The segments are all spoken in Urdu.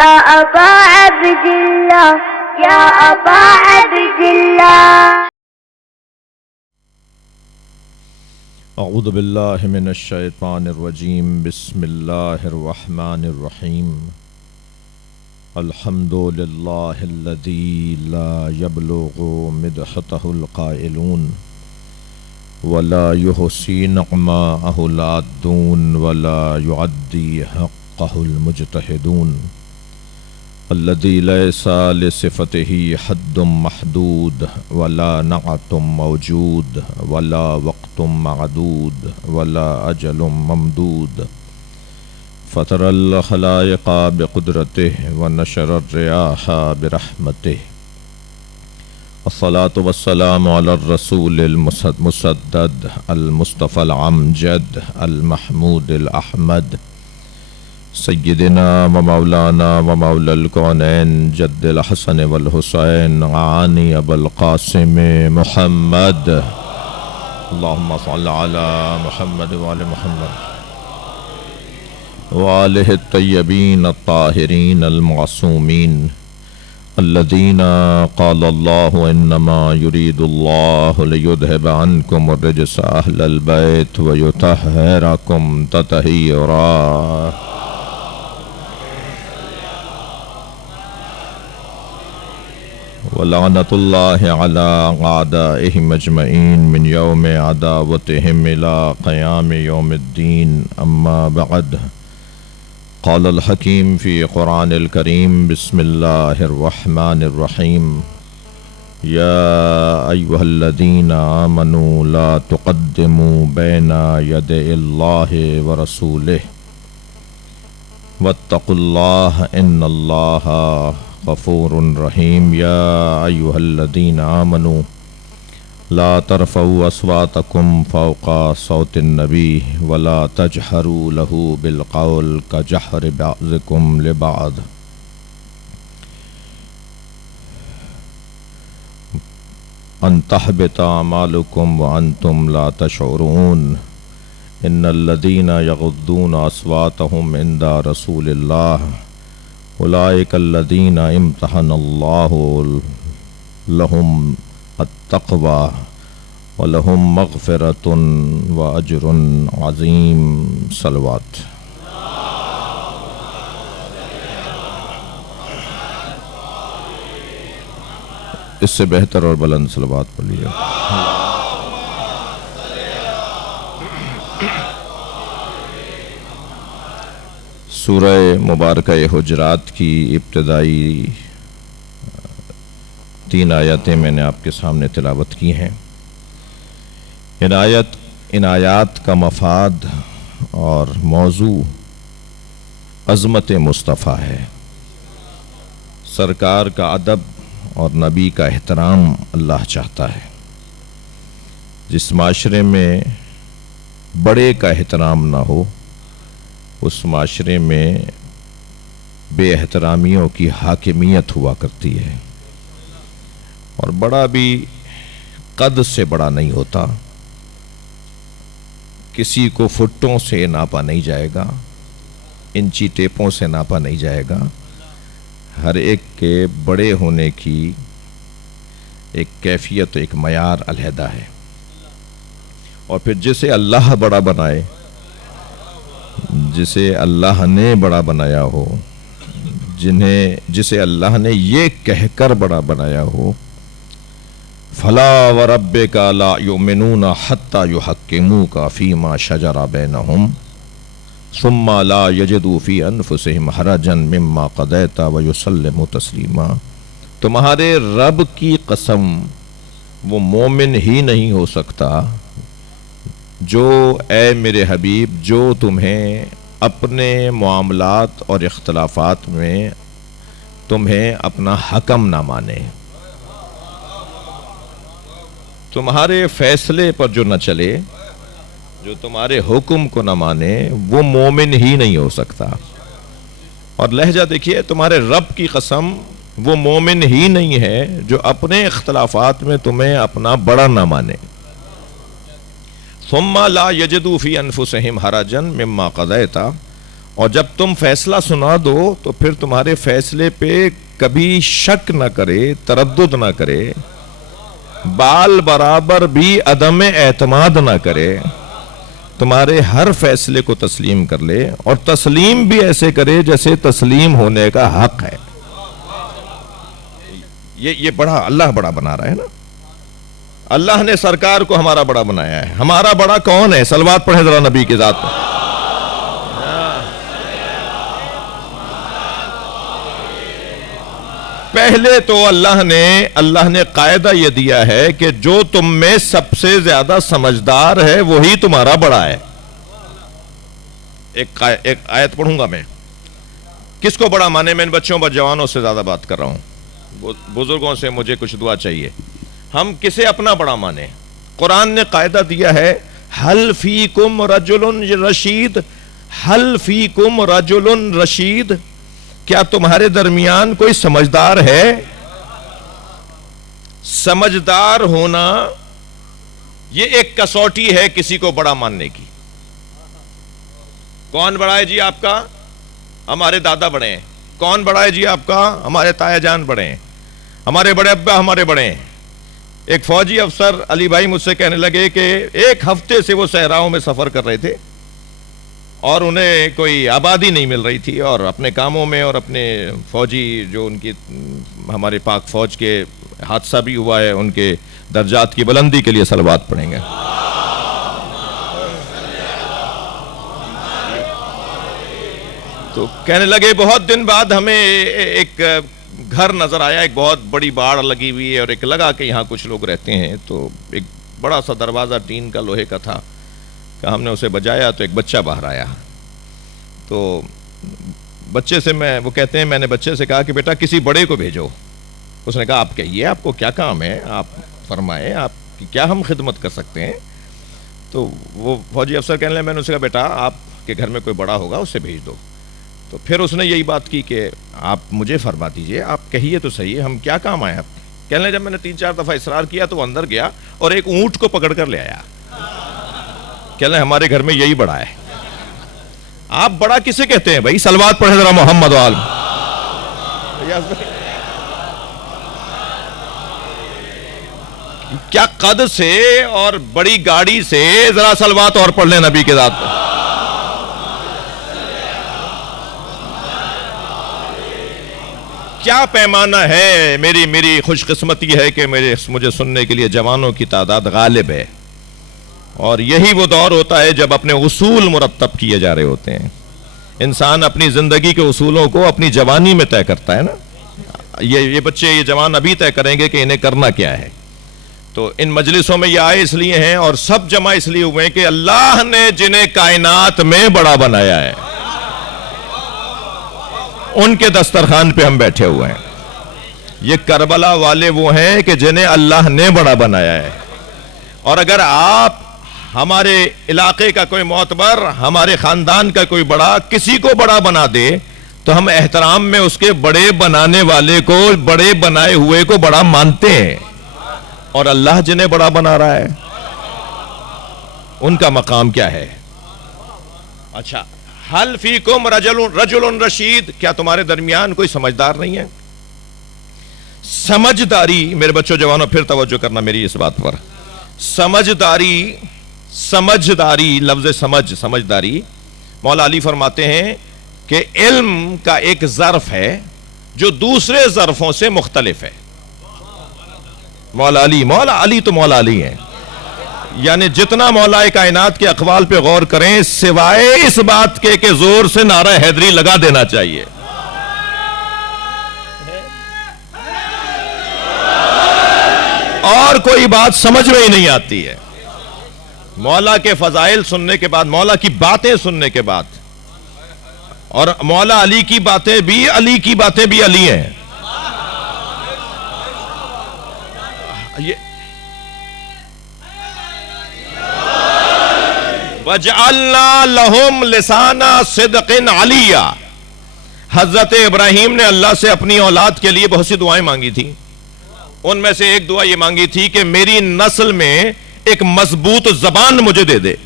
يا أبا عبد الله يا أبا عبد الله. اعوذ باللہ من الشیطان الرجیم بسم اللہ الرحمن الرحیم. الحمد للہ الذی لا یبلغ مدحتہ القائلون ولا یحصی نعماءہ العادون ولا یعدی حقہ المجتہدون. الذی لیس لصفتہ حد محدود ولا نعت موجود ولا وقت معدود ولا اجل ممدود. فطر الخلائق بقدرته ونشر الرياح برحمته. الصلاة والسلام على الرسول المسدد المصطفى العمجد المحمود الأحمد سیدنا و مولانا و مولا الکونین جد الحسن والحسین عانی ابو القاسم محمد. اللہم صل علی محمد وآل محمد وآلہ الطیبین الطاہرین المعصومین الذین قال اللہ انما یرید اللہ لیذہب عنکم الرجس اہل البیت ویطہرکم تطہیرا. ولعنت اللہ علی اعدائہم اجمعین من یوم عداوتہم الی قیام یوم الدین. اما بعد قال الحکیم فی قرآن الکریم بسم اللہ الرحمن الرحیم. یا ایہا الذین آمنوا لا تقدموا بین یدی اللہ ورسولہ واتقوا اللہ ان اللہ غفور رحیم. یا ایہا الذین آمنوا لا ترفعوا اصواتکم فوق صوت النبی ولا تجہروا له بالقول کجہر بعضکم لبعض ان تحبط اعمالکم وانتم لا تشعرون. ان الذین یغضون اصواتهم عند رسول اللہ اولئک الذین امتحن اللہ لهم التقوی ولهم مغفرۃ واجر عظیم. صلوات. اس سے بہتر اور بلند صلوات پڑھیے. سورہ مبارکہ حجرات کی ابتدائی 3 آیتیں میں نے آپ کے سامنے تلاوت کی ہیں. ان آیات کا مفاد اور موضوع عظمت مصطفیٰ ہے. سرکار کا ادب اور نبی کا احترام اللہ چاہتا ہے. جس معاشرے میں بڑے کا احترام نہ ہو اس معاشرے میں بے احترامیوں کی حاکمیت ہوا کرتی ہے. اور بڑا بھی قد سے بڑا نہیں ہوتا. کسی کو فٹوں سے ناپا نہیں جائے گا, انچی ٹیپوں سے ناپا نہیں جائے گا. ہر ایک کے بڑے ہونے کی ایک کیفیت, ایک معیار علیحدہ ہے. اور پھر جسے اللہ بڑا بنائے, جسے اللہ نے بڑا بنایا ہو, جسے اللہ نے یہ کہہ کر بڑا بنایا ہو, فَلَا وَرَبِّكَ لَا يُؤْمِنُونَ حَتَّى يُحَكِّمُوكَ فِي مَا شَجَرَ بَيْنَهُمْ ثُمَّ لَا يَجِدُوا فِي أَنفُسِهِمْ حَرَجًا مِمَّا قَضَيْتَ وَيُسَلِّمُوا تَسْلِيمًا. تمہارے رب کی قسم وہ مومن ہی نہیں ہو سکتا جو, اے میرے حبیب, جو تمہیں اپنے معاملات اور اختلافات میں تمہیں اپنا حکم نہ مانے, تمہارے فیصلے پر جو نہ چلے, جو تمہارے حکم کو نہ مانے, وہ مومن ہی نہیں ہو سکتا. اور لہجہ دیکھیے, تمہارے رب کی قسم وہ مومن ہی نہیں ہے جو اپنے اختلافات میں تمہیں اپنا بڑا نہ مانے. ثم لا یجدوا فی انفسہم حرجا مما قضیت, اور جب تم فیصلہ سنا دو تو پھر تمہارے فیصلے پہ کبھی شک نہ کرے، تردد نہ کرے، بال برابر بھی عدم اعتماد نہ کرے، تمہارے ہر فیصلے کو تسلیم کر لے، اور تسلیم بھی ایسے کرے جیسے تسلیم ہونے کا حق ہے۔ یہ بڑا اللہ بڑا بنا رہا ہے نا۔ اللہ نے سرکار کو ہمارا بڑا بنایا ہے۔ ہمارا بڑا کون ہے؟ صلوات پڑھیں ذرا نبی کی ذات پر۔ پہلے تو اللہ نے قاعدہ یہ دیا ہے کہ جو تم میں سب سے زیادہ سمجھدار ہے وہی تمہارا بڑا ہے۔ ایک آیت پڑھوں گا میں۔ کس کو بڑا مانے؟ میں ان بچوں پر جوانوں سے زیادہ بات کر رہا ہوں، بزرگوں سے مجھے کچھ دعا چاہیے۔ ہم کسے اپنا بڑا مانے؟ قرآن نے قاعدہ دیا ہے، حل فیکم رجل رشید، حل فیکم رجل رشید، کیا تمہارے درمیان کوئی سمجھدار ہے؟ سمجھدار ہونا یہ ایک کسوٹی ہے کسی کو بڑا ماننے کی۔ کون بڑا ہے جی آپ کا؟ ہمارے دادا بڑے ہیں۔ کون بڑا ہے جی آپ کا؟ ہمارے تایا جان بڑے ہیں، ہمارے بڑے ابا ہمارے بڑے ہیں۔ ایک فوجی افسر علی بھائی مجھ سے کہنے لگے کہ ایک ہفتے سے وہ صحراؤں میں سفر کر رہے تھے اور انہیں کوئی آبادی نہیں مل رہی تھی، اور اپنے کاموں میں اور اپنے فوجی جو ان کی ہمارے پاک فوج کے حادثہ بھی ہوا ہے، ان کے درجات کی بلندی کے لیے صلوات پڑھیں گے۔ تو کہنے لگے بہت دن بعد ہمیں ایک گھر نظر آیا، ایک بہت بڑی باڑ لگی ہوئی ہے، اور ایک لگا کہ یہاں کچھ لوگ رہتے ہیں۔ تو ایک بڑا سا دروازہ ٹین کا لوہے کا تھا کہ ہم نے اسے بجایا تو ایک بچہ باہر آیا۔ تو بچے سے وہ کہتے ہیں میں نے بچے سے کہا کہ بیٹا کسی بڑے کو بھیجو۔ اس نے کہا آپ کہیے آپ کو کیا کام ہے، آپ فرمائیں، آپ کی کیا ہم خدمت کر سکتے ہیں۔ تو وہ فوجی افسر کہنے لگے، میں نے اسے کہا بیٹا آپ کے گھر میں کوئی بڑا ہوگا اسے بھیج دو۔ تو پھر اس نے یہی بات کی کہ آپ مجھے فرما دیجئے، آپ کہیے تو صحیح ہم کیا کام آئے آپ۔ کہنے لگے جب میں نے 3-4 دفعہ اصرار کیا تو وہ اندر گیا اور ایک اونٹ کو پکڑ کر لے آیا۔ کہنے لگے ہمارے گھر میں یہی بڑا ہے۔ آپ بڑا کسے کہتے ہیں بھائی؟ صلوات پڑھیں ذرا محمد وآل۔ کیا قد سے اور بڑی گاڑی سے، ذرا صلوات اور پڑھ لیں نبی کے ذات پر۔ کیا پیمانہ ہے؟ میری خوش قسمتی ہے کہ مجھے سننے کے لیے جوانوں کی تعداد غالب ہے، اور یہی وہ دور ہوتا ہے جب اپنے اصول مرتب کیے جا رہے ہوتے ہیں۔ انسان اپنی زندگی کے اصولوں کو اپنی جوانی میں طے کرتا ہے نا۔ یہ بچے، یہ جوان ابھی طے کریں گے کہ انہیں کرنا کیا ہے۔ تو ان مجلسوں میں یہ آئے اس لیے ہیں اور سب جمع اس لیے ہوئے ہیں کہ اللہ نے جنہیں کائنات میں بڑا بنایا ہے ان کے دسترخوان پہ ہم بیٹھے ہوئے ہیں۔ یہ کربلا والے وہ ہیں کہ جنہیں اللہ نے بڑا بنایا ہے، اور اگر آپ ہمارے علاقے کا کوئی معتبر، ہمارے خاندان کا کوئی بڑا کسی کو بڑا بنا دے تو ہم احترام میں اس کے بڑے بنانے والے کو، بڑے بنائے ہوئے کو بڑا مانتے ہیں، اور اللہ جنہیں بڑا بنا رہا ہے ان کا مقام کیا ہے؟ اچھا، حل فیکم رجل رشید، کیا تمہارے درمیان کوئی سمجھدار نہیں ہے؟ سمجھداری، میرے بچوں جوانوں پھر توجہ کرنا میری اس بات پر، سمجھداری لفظ سمجھداری مولا علی فرماتے ہیں کہ علم کا ایک ظرف ہے جو دوسرے ظرفوں سے مختلف ہے۔ مولا علی تو مولا علی ہیں، یعنی جتنا مولا کائنات کے اقوال پہ غور کریں سوائے اس بات کے کہ زور سے نعرہ حیدری لگا دینا چاہیے۔ اور کوئی بات سمجھ میں ہی نہیں آتی ہے۔ مولا کے فضائل سننے کے بعد، مولا کی باتیں سننے کے بعد، اور مولا علی کی باتیں بھی علی ہیں۔ وَجَعَلْنَا لَهُمْ لِسَانَ صِدْقٍ عَلِيًّا، حضرت ابراہیم نے اللہ سے اپنی اولاد کے لیے بہت سی دعائیں مانگی تھی، ان میں سے ایک دعا یہ مانگی تھی کہ میری نسل میں ایک مضبوط زبان مجھے دے دے۔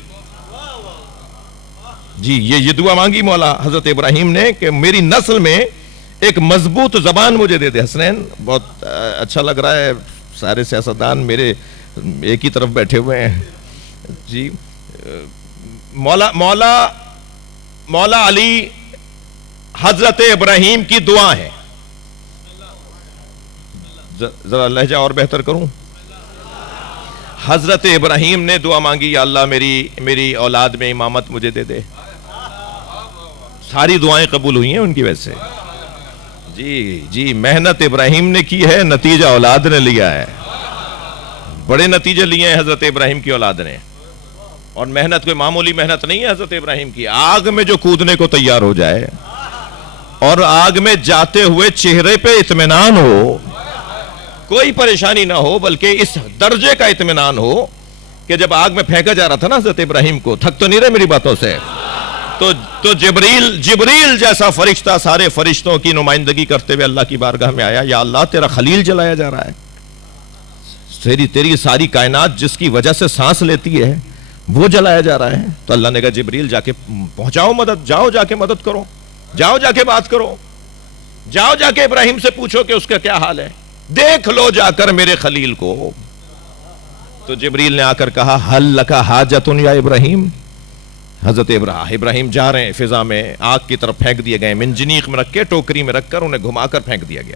جی یہ دعا مانگی مولا حضرت ابراہیم نے کہ میری نسل میں ایک مضبوط زبان مجھے دے دے. حسنین بہت اچھا لگ رہا ہے, سارے سیاستدان میرے ایک ہی طرف بیٹھے ہوئے ہیں. جی مولا علی حضرت ابراہیم کی دعا ہے. ذرا لہجہ اور بہتر کروں. حضرت ابراہیم نے دعا مانگی, یا اللہ میری اولاد میں امامت مجھے دے دے. ساری دعائیں قبول ہوئی ہیں ان کی وجہ سے. جی محنت ابراہیم نے کی ہے, نتیجہ اولاد نے لیا ہے. بڑے نتیجے لیے ہیں حضرت ابراہیم کی اولاد نے. اور محنت کوئی معمولی محنت نہیں ہے حضرت ابراہیم کی. آگ میں جو کودنے کو تیار ہو جائے اور آگ میں جاتے ہوئے چہرے پہ اطمینان ہو, کوئی پریشانی نہ ہو, بلکہ اس درجے کا اطمینان ہو کہ جب آگ میں پھینکا جا رہا تھا نا حضرت ابراہیم کو, تھک تو نہیں رہے میری باتوں سے, تو جبریل جیسا فرشتہ سارے فرشتوں کی نمائندگی کرتے ہوئے اللہ کی بارگاہ میں آیا. یا اللہ تیرا خلیل جلایا جا رہا ہے, تیری ساری کائنات جس کی وجہ سے سانس لیتی ہے وہ جلایا جا رہا ہے. تو اللہ نے کہا جبریل جا کے پہنچاؤ مدد, جاؤ جا کے مدد کرو, جاؤ جا کے بات کرو, جاؤ جا کے ابراہیم سے پوچھو کہ اس کا کیا حال ہے, دیکھ لو جا کر میرے خلیل کو. تو جبریل نے آ کر کہا حل لکا حاجت یا ابراہیم. حضرت ابراہیم جا رہے ہیں فضا میں, آگ کی طرف پھینک دیے گئے, منجنیق میں رکھ کے ٹوکری میں رکھ کر انہیں گھما کر پھینک دیا گیا.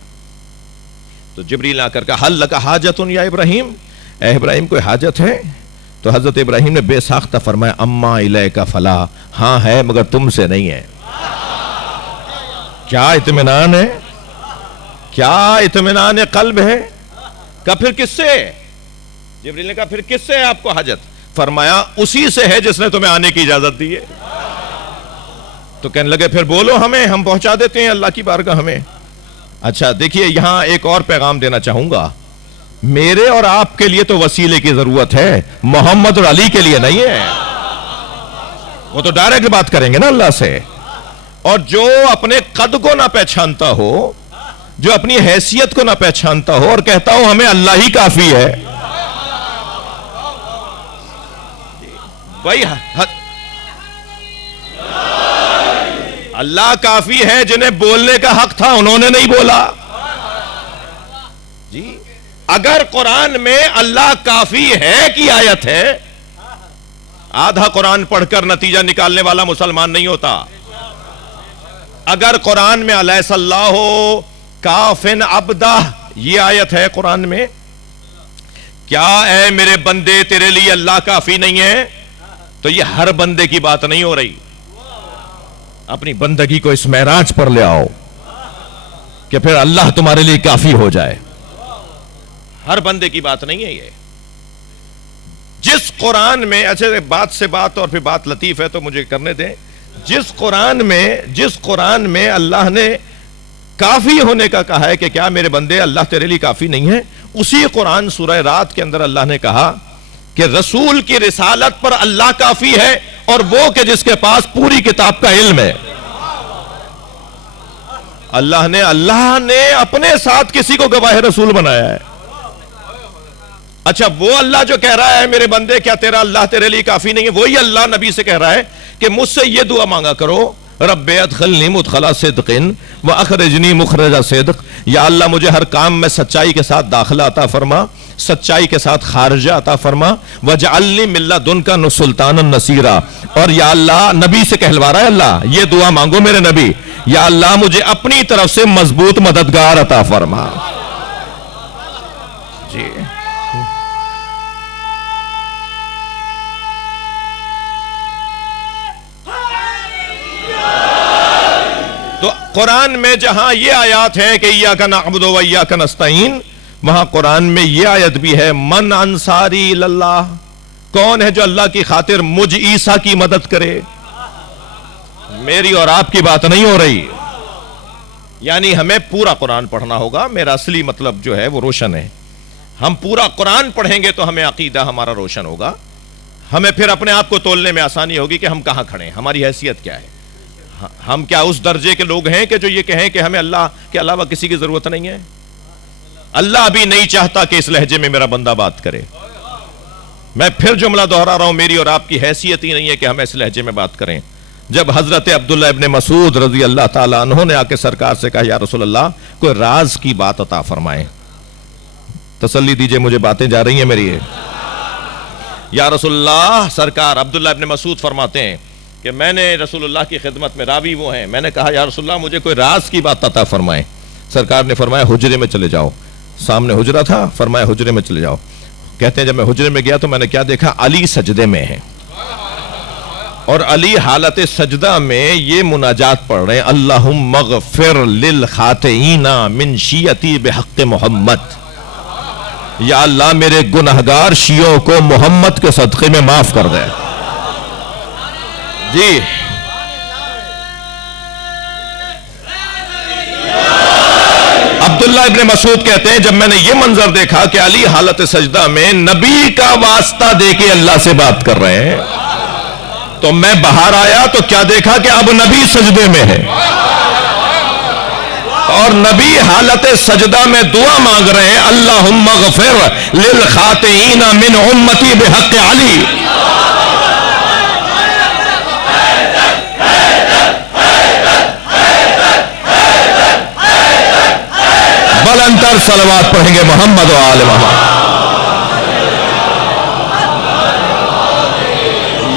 تو جبریل نے آ کر کہا حل لکا حاجت یا ابراہیم, اے ابراہیم کوئی حاجت ہے؟ تو حضرت ابراہیم نے بے ساختہ فرمایا اما الیک فلا, ہاں ہے مگر تم سے نہیں ہے. کیا اطمینان ہے, کیا اطمینان قلب ہے. کہا پھر کس سے؟ جبریل نے کہا پھر کس سے ہے آپ کو حاجت؟ فرمایا اسی سے ہے جس نے تمہیں آنے کی اجازت دی ہے. تو کہنے لگے پھر بولو ہمیں, ہم پہنچا دیتے ہیں اللہ کی بارگاہ ہمیں. اچھا دیکھیے یہاں ایک اور پیغام دینا چاہوں گا. میرے اور آپ کے لیے تو وسیلے کی ضرورت ہے, محمد اور علی کے لیے نہیں ہے. وہ تو ڈائریکٹ بات کریں گے نا اللہ سے. اور جو اپنے قد کو نہ پہچانتا ہو, جو اپنی حیثیت کو نہ پہچانتا ہو اور کہتا ہو ہمیں اللہ ہی کافی ہے, بھائی اللہ کافی ہے. جنہیں بولنے کا حق تھا انہوں نے نہیں بولا. جی اگر قرآن میں اللہ کافی ہے کی آیت ہے, آدھا قرآن پڑھ کر نتیجہ نکالنے والا مسلمان نہیں ہوتا. اگر قرآن میں الیس اللہ کافن عبدہ یہ آیت ہے قرآن میں, کیا اے میرے بندے تیرے لیے اللہ کافی نہیں ہے, تو یہ ہر بندے کی بات نہیں ہو رہی. اپنی بندگی کو اس معراج پر لے آؤ کہ پھر اللہ تمہارے لیے کافی ہو جائے. ہر بندے کی بات نہیں ہے یہ. جس قرآن میں, اچھا بات سے بات اور پھر بات لطیف ہے تو مجھے کرنے دیں. جس قرآن میں اللہ نے کافی ہونے کا کہا ہے کہ کیا میرے بندے اللہ تیرے لیے کافی نہیں ہے, اسی قرآن سورہ رات کے اندر اللہ نے کہا کہ رسول کی رسالت پر اللہ کافی ہے, اور وہ کہ جس کے پاس پوری کتاب کا علم ہے. اللہ نے اپنے ساتھ کسی کو گواہ رسول بنایا ہے. اچھا وہ اللہ جو کہہ رہا ہے میرے بندے کیا تیرا اللہ تیرے لیے کافی نہیں ہے, وہی اللہ نبی سے کہہ رہا ہے کہ مجھ سے یہ دعا مانگا کرو, رب ادخلنی مدخلا صدق واخرجنی مخرج صدق. یا اللہ مجھے ہر کام میں سچائی کے ساتھ داخلہ عطا فرما, سچائی کے ساتھ خارجہ عطا فرما. وجعلنی من لدنک سلطانا نصیرا. اور یا اللہ نبی سے کہلوا رہا ہے اللہ, یہ دعا مانگو میرے نبی, یا اللہ مجھے اپنی طرف سے مضبوط مددگار عطا فرما. جی تو قرآن میں جہاں یہ آیات ہے کہ ایاک نعبد و ایاک نستعین, وہاں قرآن میں یہ آیت بھی ہے من انصاری اللہ, کون ہے جو اللہ کی خاطر مجھ عیسیٰ کی مدد کرے. میری اور آپ کی بات نہیں ہو رہی. یعنی ہمیں پورا قرآن پڑھنا ہوگا. میرا اصلی مطلب جو ہے وہ روشن ہے. ہم پورا قرآن پڑھیں گے تو ہمیں عقیدہ ہمارا روشن ہوگا. ہمیں پھر اپنے آپ کو تولنے میں آسانی ہوگی کہ ہم کہاں کھڑے ہیں, ہماری حیثیت کیا ہے. ہم کیا اس درجے کے لوگ ہیں کہ جو یہ کہیں کہ ہمیں اللہ کے علاوہ کسی کی ضرورت نہیں ہے. اللہ بھی نہیں چاہتا کہ اس لہجے میں میرا بندہ بات کرے. میں پھر جملہ دہرا رہا ہوں, میری اور آپ کی حیثیت ہی نہیں ہے کہ ہم اس لہجے میں بات کریں. جب حضرت عبداللہ ابن مسعود رضی اللہ تعالیٰ عنہ نے آ کے سرکار سے کہا یا رسول اللہ کوئی راز کی بات عطا فرمائیں، تسلی دیجئے مجھے باتیں جا رہی ہیں میری. یا رسول اللہ، سرکار عبداللہ ابن مسعود فرماتے ہیں کہ میں نے رسول اللہ کی خدمت میں، راوی وہ ہیں، میں نے کہا یا رسول اللہ مجھے کوئی راز کی بات عطا فرمائیں. سرکار نے فرمایا حجرے میں چلے جاؤ. سامنے حجرہ تھا، فرمایا حجرے میں چلے جاؤ. کہتے ہیں جب میں حجرے میں گیا تو میں نے کیا دیکھا؟ علی سجدے میں ہیں، اور علی حالت سجدہ میں یہ مناجات پڑھ رہے ہیں اللہم اغفر للخاطئین من شیعتی بحق محمد. یا اللہ میرے گناہگار شیعوں کو محمد کے صدقے میں معاف کر دے. جی عبداللہ ابن مسعود کہتے ہیں جب میں نے یہ منظر دیکھا کہ علی حالت سجدہ میں نبی کا واسطہ دے کے اللہ سے بات کر رہے ہیں، تو میں باہر آیا تو کیا دیکھا کہ اب نبی سجدے میں ہے اور نبی حالت سجدہ میں دعا مانگ رہے ہیں اللہم اغفر للخاطئین من امتی بحق علی. بلندر صلوات پڑھیں گے محمد و آل محمد.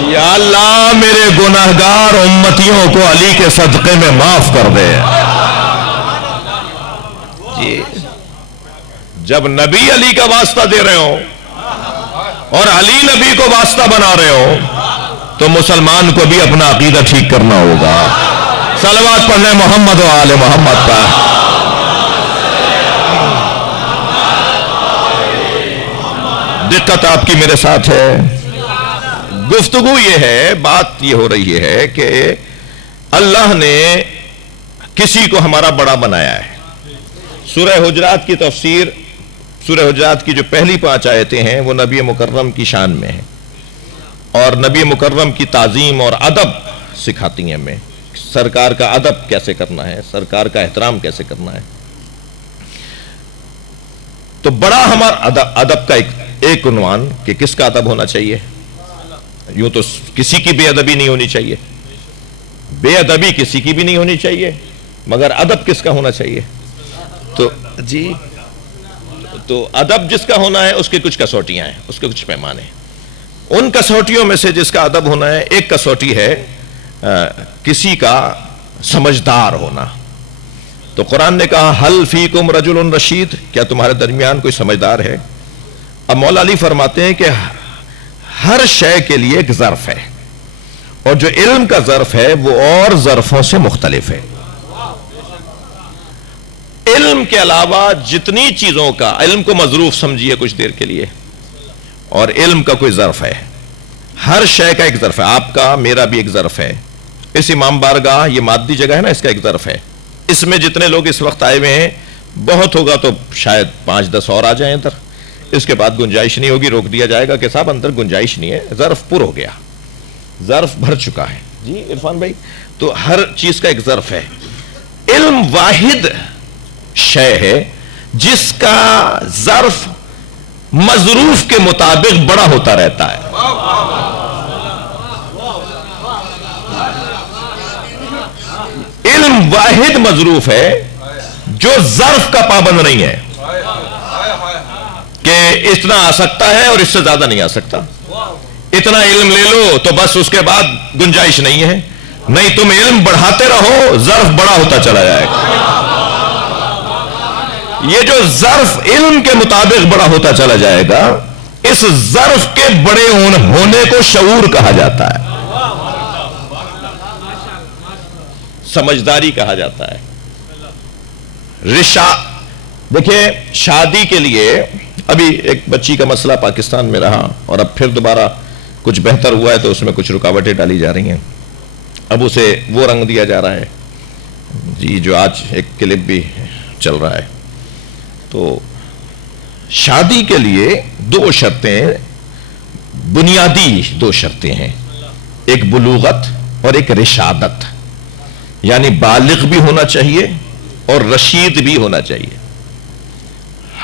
یا اللہ میرے گناہگار امتیوں کو علی کے صدقے میں معاف کر دے. جی جب نبی علی کا واسطہ دے رہے ہو اور علی نبی کو واسطہ بنا رہے ہو تو مسلمان کو بھی اپنا عقیدہ ٹھیک کرنا ہوگا. صلوات پڑھنے محمد و آل محمد پر. دقت آپ کی میرے ساتھ ہے. گفتگو یہ ہے، بات یہ ہو رہی ہے کہ اللہ نے کسی کو ہمارا بڑا بنایا ہے. سورہ حجرات کی تفسیر، سورہ حجرات کی جو پہلی 5 آیتیں ہیں وہ نبی مکرم کی شان میں ہیں اور نبی مکرم کی تعظیم اور ادب سکھاتی ہیں ہمیں. سرکار کا ادب کیسے کرنا ہے، سرکار کا احترام کیسے کرنا ہے. تو بڑا ہمارا ادب کا ایک عنوان کہ کس کا ادب ہونا چاہیے. یوں تو کسی کی بے ادبی نہیں ہونی چاہیے، بے ادبی کسی کی بھی نہیں ہونی چاہیے، مگر ادب کس کا ہونا چاہیے؟ تو جی تو ادب جس کا ہونا ہے اس کی کچھ کسوٹیاں ہیں، اس کے کچھ پیمانے ہیں. ان کسوٹیوں میں سے جس کا ادب ہونا ہے، ایک کسوٹی ہے کسی کا سمجھدار ہونا. تو قرآن نے کہا حل فیکم رجل رشید، کیا تمہارے درمیان کوئی سمجھدار ہے؟ اب مولا علی فرماتے ہیں کہ ہر شے کے لیے ایک ظرف ہے، اور جو علم کا ظرف ہے وہ اور ظرفوں سے مختلف ہے. علم کے علاوہ جتنی چیزوں کا، علم کو مظروف سمجھیے کچھ دیر کے لیے، اور علم کا کوئی ظرف ہے. ہر شے کا ایک ظرف ہے. آپ کا، میرا بھی ایک ظرف ہے. اس امام بارگاہ یہ مادی جگہ ہے نا، اس کا ایک ظرف ہے. اس میں جتنے لوگ اس وقت آئے ہوئے ہیں، بہت ہوگا تو شاید 5-10 اور آ جائیں اندر. اس کے بعد گنجائش نہیں ہوگی، روک دیا جائے گا کہ صاحب اندر گنجائش نہیں ہے، ظرف پر ہو گیا، ظرف بھر چکا ہے. جی عرفان بھائی، تو ہر چیز کا ایک ظرف ہے. علم واحد شے ہے جس کا ظرف مظروف کے مطابق بڑا ہوتا رہتا ہے. علم واحد مظروف ہے جو ظرف کا پابند نہیں ہے کہ اتنا آ سکتا ہے اور اس سے زیادہ نہیں آ سکتا. اتنا علم لے لو تو بس اس کے بعد گنجائش نہیں ہے. نہیں، تم علم بڑھاتے رہو، ظرف بڑا ہوتا چلا جائے گا. یہ جو ظرف علم کے مطابق بڑا ہوتا چلا جائے گا، اس ظرف کے بڑے ہونے کو شعور کہا جاتا ہے، سمجھداری کہا جاتا ہے. دیکھیں شادی کے لیے ابھی ایک بچی کا مسئلہ پاکستان میں رہا اور اب پھر دوبارہ کچھ بہتر ہوا ہے تو اس میں کچھ رکاوٹیں ڈالی جا رہی ہیں. اب اسے وہ رنگ دیا جا رہا ہے جی جو آج ایک کلپ بھی چل رہا ہے. تو شادی کے لیے 2 شرطیں، بنیادی 2 شرطیں ہیں، ایک بلوغت اور ایک رشادت. یعنی بالغ بھی ہونا چاہیے اور رشید بھی ہونا چاہیے.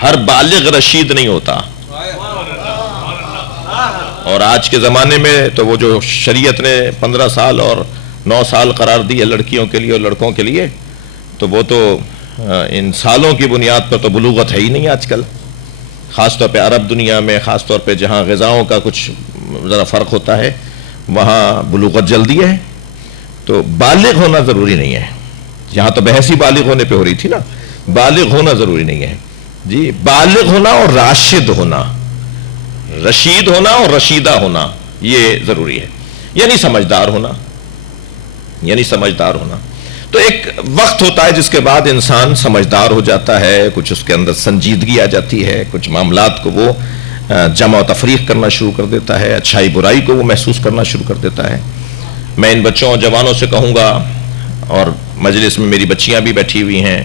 ہر بالغ رشید نہیں ہوتا، اور آج کے زمانے میں تو وہ جو شریعت نے 15 سال اور 9 سال قرار دی ہے لڑکیوں کے لیے اور لڑکوں کے لیے، تو وہ تو ان سالوں کی بنیاد پر تو بلوغت ہے ہی نہیں آج کل، خاص طور پہ عرب دنیا میں، خاص طور پہ جہاں غذاؤں کا کچھ ذرا فرق ہوتا ہے وہاں بلوغت جلدی ہے. تو بالغ ہونا ضروری نہیں ہے، یہاں تو بحث ہی بالغ ہونے پہ ہو رہی تھی نا، بالغ ہونا ضروری نہیں ہے جی. بالغ ہونا اور راشد ہونا، رشید ہونا اور رشیدہ ہونا یہ ضروری ہے، یعنی سمجھدار ہونا، یعنی سمجھدار ہونا. تو ایک وقت ہوتا ہے جس کے بعد انسان سمجھدار ہو جاتا ہے، کچھ اس کے اندر سنجیدگی آ جاتی ہے، کچھ معاملات کو وہ جمع و تفریق کرنا شروع کر دیتا ہے، اچھائی برائی کو وہ محسوس کرنا شروع کر دیتا ہے. میں ان بچوں اور جوانوں سے کہوں گا، اور مجلس میں میری بچیاں بھی بیٹھی ہوئی ہیں،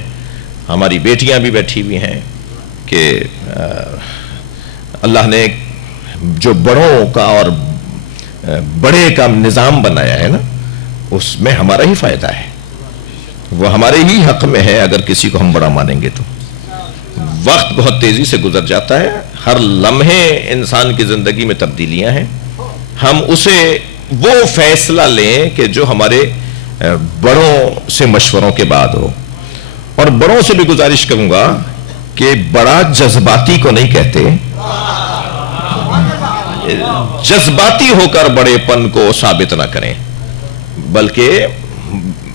ہماری بیٹیاں بھی بیٹھی ہوئی ہیں، کہ اللہ نے جو بڑوں کا اور بڑے کا نظام بنایا ہے نا، اس میں ہمارا ہی فائدہ ہے، وہ ہمارے ہی حق میں ہے اگر کسی کو ہم بڑا مانیں گے تو. وقت بہت تیزی سے گزر جاتا ہے، ہر لمحے انسان کی زندگی میں تبدیلیاں ہیں، ہم اسے وہ فیصلہ لیں کہ جو ہمارے بڑوں سے مشوروں کے بعد ہو. اور بڑوں سے بھی گزارش کروں گا کہ بڑا جذباتی کو نہیں کہتے، جذباتی ہو کر بڑے پن کو ثابت نہ کریں، بلکہ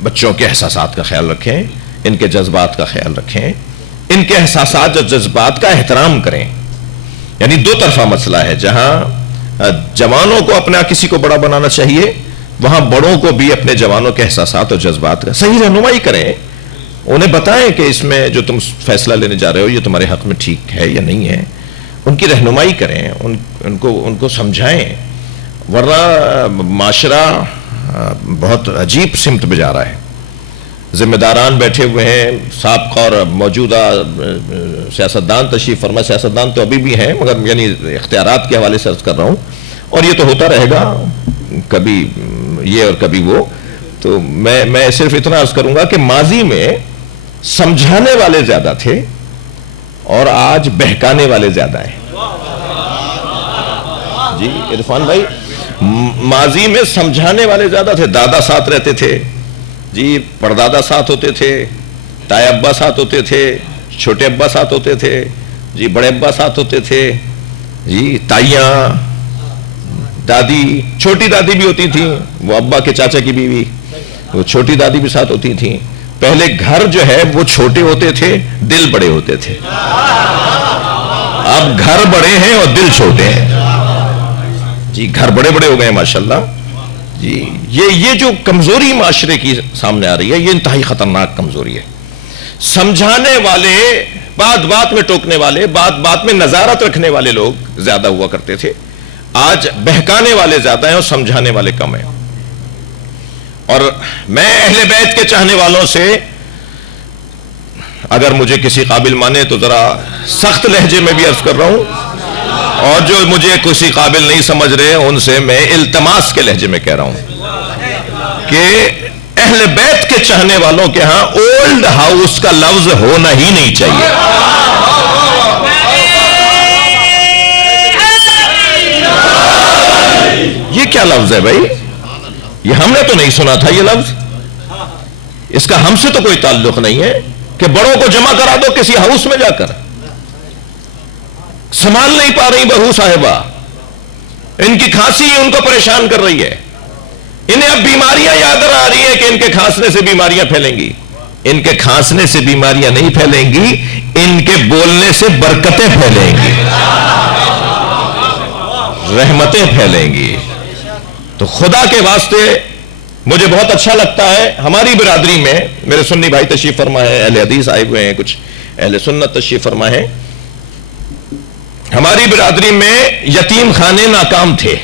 بچوں کے احساسات کا خیال رکھیں، ان کے جذبات کا خیال رکھیں، ان کے احساسات اور جذبات کا احترام کریں. یعنی دو طرفہ مسئلہ ہے، جہاں جوانوں کو اپنا کسی کو بڑا بنانا چاہیے، وہاں بڑوں کو بھی اپنے جوانوں کے احساسات اور جذبات کا صحیح رہنمائی کریں، انہیں بتائیں کہ اس میں جو تم فیصلہ لینے جا رہے ہو یہ تمہارے حق میں ٹھیک ہے یا نہیں ہے، ان کی رہنمائی کریں، ان کو سمجھائیں. ورنہ معاشرہ بہت عجیب سمت پہ جا رہا ہے. ذمہ داران بیٹھے ہوئے ہیں، سابقہ اور موجودہ سیاستدان تشریف فرما، سیاستدان تو ابھی بھی ہیں مگر یعنی اختیارات کے حوالے سے عرض کر رہا ہوں، اور یہ تو ہوتا رہے گا، کبھی یہ اور کبھی وہ. تو میں صرف اتنا عرض کروں گا کہ ماضی میں سمجھانے والے زیادہ تھے اور آج بہکانے والے زیادہ ہیں. جی عرفان بھائی، ماضی میں سمجھانے والے زیادہ تھے، دادا ساتھ رہتے تھے جی، پردادا ساتھ ہوتے تھے، تائے ابا ساتھ ہوتے تھے، چھوٹے ابا ساتھ ہوتے تھے جی، بڑے ابا ساتھ ہوتے تھے جی، تائیاں، دادی، چھوٹی دادی بھی ہوتی تھیں، وہ ابا کے چاچا کی بیوی، وہ چھوٹی دادی بھی ساتھ ہوتی تھیں. پہلے گھر جو ہے وہ چھوٹے ہوتے تھے، دل بڑے ہوتے تھے. اب گھر بڑے ہیں اور دل چھوٹے ہیں جی، گھر بڑے بڑے ہو گئے ماشاءاللہ جی. یہ جو کمزوری معاشرے کی سامنے آ رہی ہے، یہ انتہائی خطرناک کمزوری ہے. سمجھانے والے، بات بات میں ٹوکنے والے، بات بات میں نظارت رکھنے والے لوگ زیادہ ہوا کرتے تھے، آج بہکانے والے زیادہ ہیں اور سمجھانے والے کم ہیں. اور میں اہل بیت کے چاہنے والوں سے اگر مجھے کسی قابل مانے تو ذرا سخت لہجے میں بھی عرض کر رہا ہوں، اور جو مجھے کسی قابل نہیں سمجھ رہے ان سے میں التماس کے لہجے میں کہہ رہا ہوں کہ اہل بیت کے چاہنے والوں کے ہاں اولڈ ہاؤس کا لفظ ہونا ہی نہیں چاہیے. یہ کیا لفظ ہے بھائی؟ یہ ہم نے تو نہیں سنا تھا یہ لفظ، اس کا ہم سے تو کوئی تعلق نہیں ہے کہ بڑوں کو جمع کرا دو کسی ہاؤس میں جا کر. سنبھال نہیں پا رہی بہو صاحبہ، ان کی کھانسی ان کو پریشان کر رہی ہے، انہیں اب بیماریاں یاد آ رہی ہے کہ ان کے کھانسنے سے بیماریاں پھیلیں گی. ان کے کھانسنے سے بیماریاں نہیں پھیلیں گی، ان کے بولنے سے برکتیں پھیلیں گی، رحمتیں پھیلیں گی. تو خدا کے واسطے مجھے بہت اچھا لگتا ہے، ہماری برادری میں میرے سنی بھائی تشریف فرما ہے، اہل حدیث آئے ہوئے ہیں، کچھ اہل سنت تشریف فرما ہے. ہماری برادری میں یتیم خانے ناکام تھے.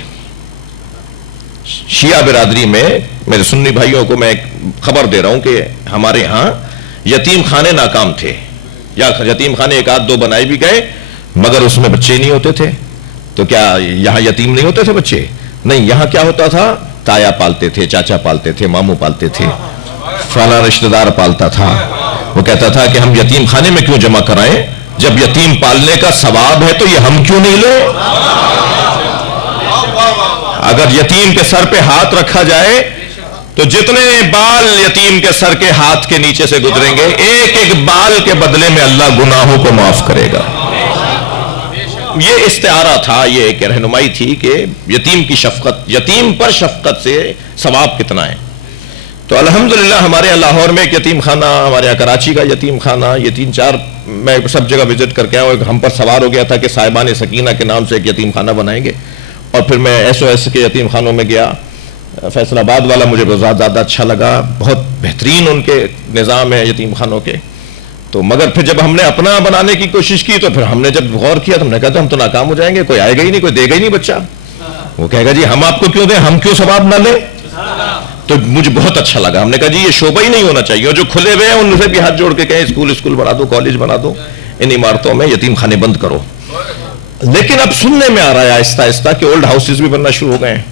شیعہ برادری میں میرے سنی بھائیوں کو میں خبر دے رہا ہوں کہ ہمارے ہاں یتیم خانے ناکام تھے، یا یتیم خانے ایک آدھ دو بنائے بھی گئے مگر اس میں بچے نہیں ہوتے تھے. تو کیا یہاں یتیم نہیں ہوتے تھے بچے؟ نہیں، یہاں کیا ہوتا تھا، تایا پالتے تھے، چاچا پالتے تھے، ماموں پالتے تھے، فلاں رشتہ دار پالتا تھا. وہ کہتا تھا کہ ہم یتیم خانے میں کیوں جمع کرائیں، جب یتیم پالنے کا ثواب ہے تو یہ ہم کیوں نہیں لیں. اگر یتیم کے سر پہ ہاتھ رکھا جائے تو جتنے بال یتیم کے سر کے ہاتھ کے نیچے سے گزریں گے، ایک ایک بال کے بدلے میں اللہ گناہوں کو معاف کرے گا۔ یہ استعارہ تھا، یہ ایک رہنمائی تھی کہ یتیم کی شفقت، یتیم پر شفقت سے ثواب کتنا ہے۔ تو الحمدللہ ہمارے یہاں لاہور میں ایک یتیم خانہ، ہمارے یہاں کراچی کا یتیم خانہ، یہ 3-4 میں سب جگہ وزٹ کر کے آیا ہوں۔ ہم پر سوار ہو گیا تھا کہ صاحبان سکینہ کے نام سے ایک یتیم خانہ بنائیں گے، اور پھر میں SOS کے یتیم خانوں میں گیا۔ فیصل آباد والا مجھے بہت زیادہ اچھا لگا، بہت بہترین ان کے نظام ہے یتیم خانوں کے۔ تو مگر پھر جب ہم نے اپنا بنانے کی کوشش کی تو پھر ہم نے جب غور کیا تو ہم نے کہا ہم تو ناکام ہو جائیں گے، کوئی آئے گا ہی نہیں، کوئی دے گا ہی نہیں بچہ۔ وہ کہے گا جی ہم آپ کو کیوں دیں، ہم کیوں ثواب نہ لیں؟ تو مجھے بہت اچھا لگا، ہم نے کہا جی یہ شعبہ ہی نہیں ہونا چاہیے، اور جو کھلے ہوئے ہیں ان سے بھی ہاتھ جوڑ کے کہیں اسکول بنا دو، کالج بنا دو، ان عمارتوں میں یتیم خانے بند کرو۔ لیکن اب سننے میں آ رہا ہے آہستہ آہستہ کہ اولڈ ہاؤسز بھی بننا شروع ہو گئے ہیں،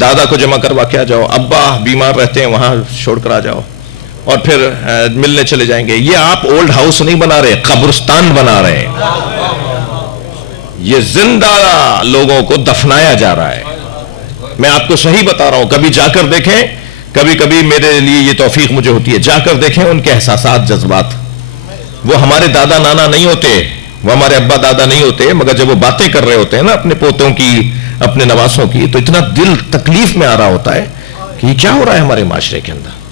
دادا کو جمع کروا کے آ جاؤ، ابا بیمار رہتے ہیں وہاں چھوڑ کر آ جاؤ، اور پھر ملنے چلے جائیں گے۔ یہ آپ اولڈ ہاؤس نہیں بنا رہے، قبرستان بنا رہے ہیں۔ یہ زندہ لوگوں کو دفنایا جا رہا ہے۔ میں آپ کو صحیح بتا رہا ہوں، کبھی جا کر دیکھیں، کبھی کبھی میرے لیے یہ توفیق مجھے ہوتی ہے، جا کر دیکھیں ان کے احساسات، جذبات۔ وہ ہمارے دادا نانا نہیں ہوتے، وہ ہمارے ابا دادا نہیں ہوتے، مگر جب وہ باتیں کر رہے ہوتے ہیں نا اپنے پوتوں کی، اپنے نواسوں کی، تو اتنا دل تکلیف میں آ رہا ہوتا ہے کہ یہ کیا ہو رہا ہے ہمارے معاشرے کے اندر۔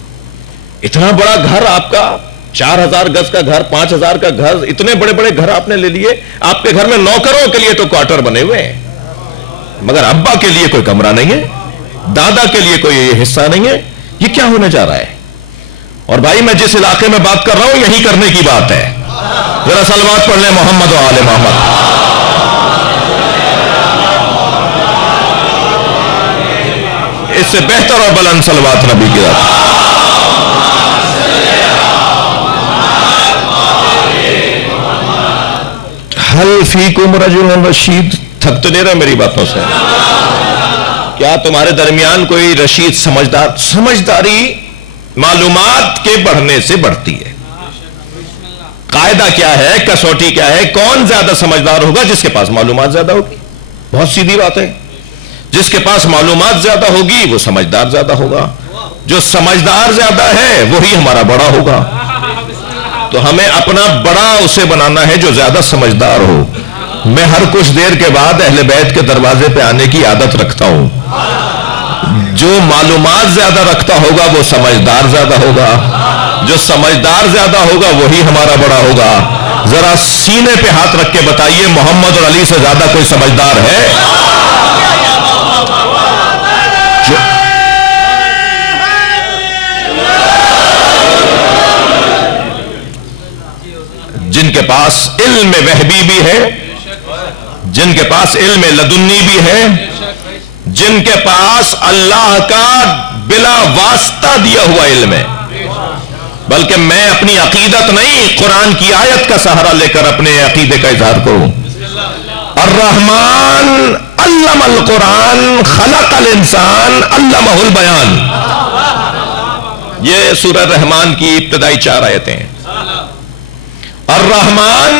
اتنا بڑا گھر آپ کا، 4000 گز کا گھر، 5000 کا گھر، اتنے بڑے بڑے گھر آپ نے لے لیے۔ آپ کے گھر میں نوکروں کے لیے تو کوارٹر بنے ہوئے ہیں، مگر ابا کے لیے کوئی کمرہ نہیں ہے، دادا کے لیے کوئی حصہ نہیں ہے۔ یہ کیا ہونے جا رہا ہے؟ اور بھائی میں جس علاقے میں بات کر رہا ہوں یہی کرنے کی بات ہے۔ ذرا صلوات پڑھ لیں محمد و آل محمد۔ اس سے بہتر اور بلند صلوات نبی کی ذات۔ حل فیکم رجل رشید، تھک تو نہیں رہے میری باتوں سے؟ کیا تمہارے درمیان کوئی رشید سمجھدار؟ سمجھداری معلومات کے بڑھنے سے بڑھتی ہے۔ قاعدہ کیا ہے، کسوٹی کیا ہے؟ کون زیادہ سمجھدار ہوگا؟ جس کے پاس معلومات زیادہ ہوگی۔ بہت سیدھی بات ہے، جس کے پاس معلومات زیادہ ہوگی وہ سمجھدار زیادہ ہوگا۔ جو سمجھدار زیادہ ہے وہی ہمارا بڑا ہوگا۔ تو ہمیں اپنا بڑا اسے بنانا ہے جو زیادہ سمجھدار ہو۔ میں ہر کچھ دیر کے بعد اہل بیت کے دروازے پہ آنے کی عادت رکھتا ہوں۔ جو معلومات زیادہ رکھتا ہوگا وہ سمجھدار زیادہ ہوگا، جو سمجھدار زیادہ ہوگا وہی ہمارا بڑا ہوگا۔ ذرا سینے پہ ہاتھ رکھ کے بتائیے محمد اور علی سے زیادہ کوئی سمجھدار ہے؟ جن کے پاس علم وحبی بھی ہے، جن کے پاس علم لدنی بھی ہے، جن کے پاس اللہ کا بلا واسطہ دیا ہوا علم ہے، بلکہ میں اپنی عقیدت نہیں قرآن کی آیت کا سہارا لے کر اپنے عقیدے کا اظہار کروں۔ الرحمن علم القرآن خلق الانسان علمہ البیان، یہ سورہ رحمان کی ابتدائی 4 آیتیں ہیں۔ الرحمن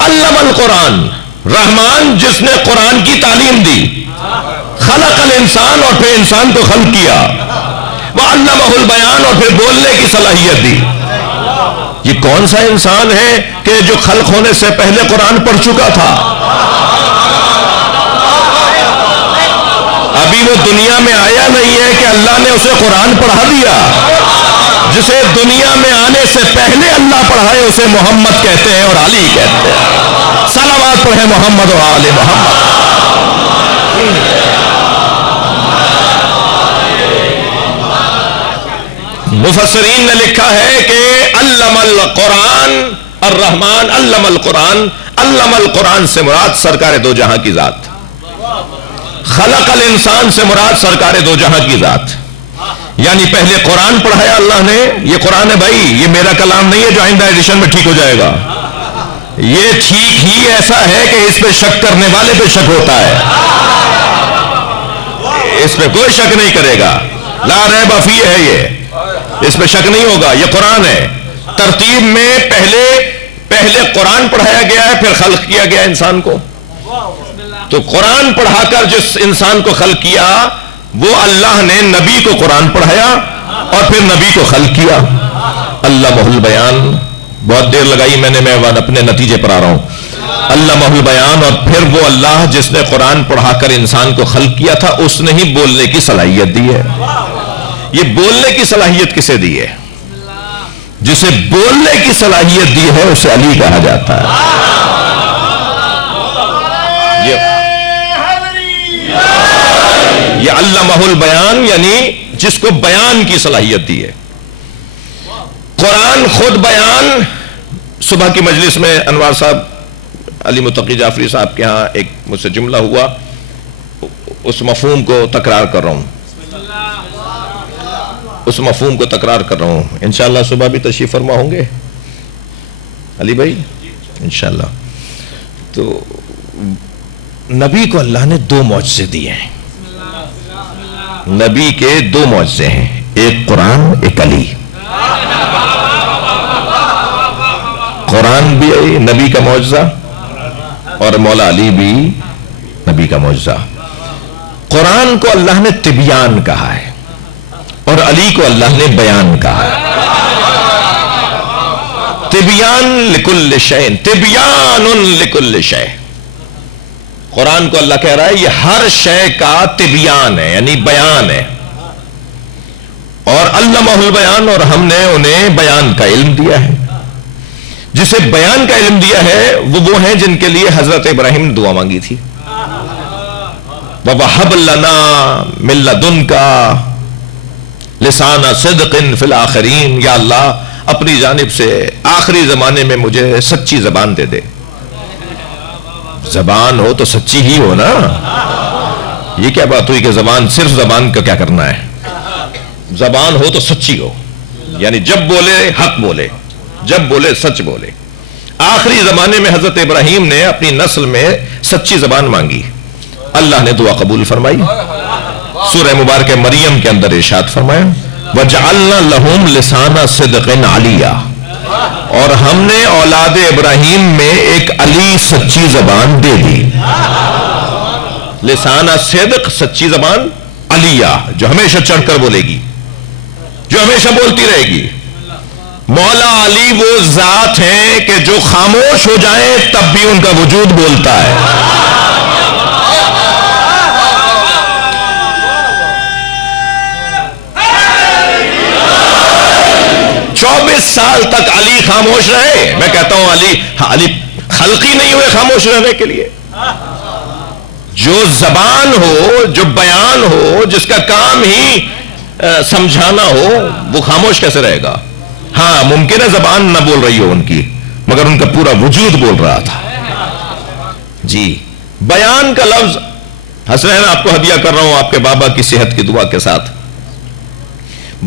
علم القرآن، رحمان جس نے قرآن کی تعلیم دی، خلق الانسان اور پھر انسان کو خلق کیا، وعلمہ البیان اور پھر بولنے کی صلاحیت دی۔ یہ کون سا انسان ہے کہ جو خلق ہونے سے پہلے قرآن پڑھ چکا تھا؟ ابھی وہ دنیا میں آیا نہیں ہے کہ اللہ نے اسے قرآن پڑھا دیا۔ جسے دنیا میں آنے سے پہلے اللہ پڑھائے اسے محمد کہتے ہیں اور علی کہتے ہیں۔ صلوات پڑھیں محمد و آل محمد۔ مفسرین نے لکھا ہے کہ علم القرآن، الرحمن علم القرآن، علم القرآن سے مراد سرکار دو جہاں کی ذات، خلق الانسان سے مراد سرکار دو جہاں کی ذات۔ یعنی پہلے قرآن پڑھایا اللہ نے، یہ قرآن ہے بھائی، یہ میرا کلام نہیں ہے جو آئندہ ایڈیشن میں ٹھیک ہو جائے گا، یہ ٹھیک ہی ایسا ہے کہ اس پہ شک کرنے والے پہ شک ہوتا ہے، اس پہ کوئی شک نہیں کرے گا، لا ریب فیہ ہے، یہ اس پہ شک نہیں ہوگا، یہ قرآن ہے۔ ترتیب میں پہلے قرآن پڑھایا گیا ہے، پھر خلق کیا گیا انسان کو۔ تو قرآن پڑھا کر جس انسان کو خلق کیا وہ اللہ نے نبی کو قرآن پڑھایا اور پھر نبی کو خلق کیا. علمہ البیان. بہت دیر لگائی میں نے، میں اپنے نتیجے پر آ رہا ہوں. علمہ البیان، اور پھر وہ اللہ جس نے قرآن پڑھا کر انسان کو خلق کیا تھا، اس نے ہی بولنے کی صلاحیت دی ہے. یہ بولنے کی صلاحیت کسے دی ہے؟ جسے بولنے کی صلاحیت دی ہے اسے علی کہا جاتا ہے. یہ علمہ البیان یعنی جس کو بیان کی صلاحیت دی ہے. قرآن خود بیان. صبح کی مجلس میں انوار صاحب، علی متقی جعفری صاحب کے ہاں ایک مجھ سے جملہ ہوا، اس مفہوم کو تکرار کر رہا ہوں، اس مفہوم کو تکرار کر رہا ہوں. انشاءاللہ صبح بھی تشریف فرما ہوں گے علی بھائی انشاءاللہ. تو نبی کو اللہ نے 2 معجزے دیے ہیں. نبی کے 2 معجزے ہیں، ایک قرآن، ایک علی. قرآن بھی نبی کا معجزہ اور مولا علی بھی نبی کا معجزہ. قرآن کو اللہ نے تبیان کہا ہے اور علی کو اللہ نے بیان کہا ہے. تبیان لکل شیء، تبیان لکل شیء. قرآن کو اللہ کہہ رہا ہے یہ ہر شے کا تبیان ہے، یعنی بیان ہے. اور علمہ البیان، اور ہم نے انہیں بیان کا علم دیا ہے. جسے بیان کا علم دیا ہے وہ ہیں جن کے لیے حضرت ابراہیم نے دعا مانگی تھی، وَوَهَبْ لَنَا مِن لَدُنْكَ لِسَانَ صِدْقٍ فِي الْآخِرِينَ. یا اللہ اپنی جانب سے آخری زمانے میں مجھے سچی زبان دے دے. زبان ہو تو سچی ہی ہو نا. یہ کیا بات ہوئی کہ زبان، صرف زبان کا کیا کرنا ہے؟ زبان ہو تو سچی ہو، یعنی جب بولے حق بولے، جب بولے سچ بولے. آخری زمانے میں حضرت ابراہیم نے اپنی نسل میں سچی زبان مانگی. اللہ نے دعا قبول فرمائی. سورہ مبارکہ مریم کے اندر ارشاد فرمایا وَجَعَلْنَا لَهُمْ لِسَانَ صِدْقٍ عَلِيًّا. اور ہم نے اولاد ابراہیم میں ایک علی سچی زبان دے دی. لسان صدق، سچی زبان، علیہ جو ہمیشہ چڑھ کر بولے گی، جو ہمیشہ بولتی رہے گی. مولا علی وہ ذات ہیں کہ جو خاموش ہو جائیں تب بھی ان کا وجود بولتا ہے. 24 سال تک علی خاموش رہے. میں کہتا ہوں علی خلقی نہیں ہوئے خاموش رہنے کے لیے. جو زبان ہو، جو بیان ہو، جس کا کام ہی سمجھانا ہو، وہ خاموش کیسے رہے گا؟ ہاں ممکن ہے زبان نہ بول رہی ہو ان کی، مگر ان کا پورا وجود بول رہا تھا. جی بیان کا لفظ، حسنین آپ کو ہدیہ کر رہا ہوں آپ کے بابا کی صحت کی دعا کے ساتھ.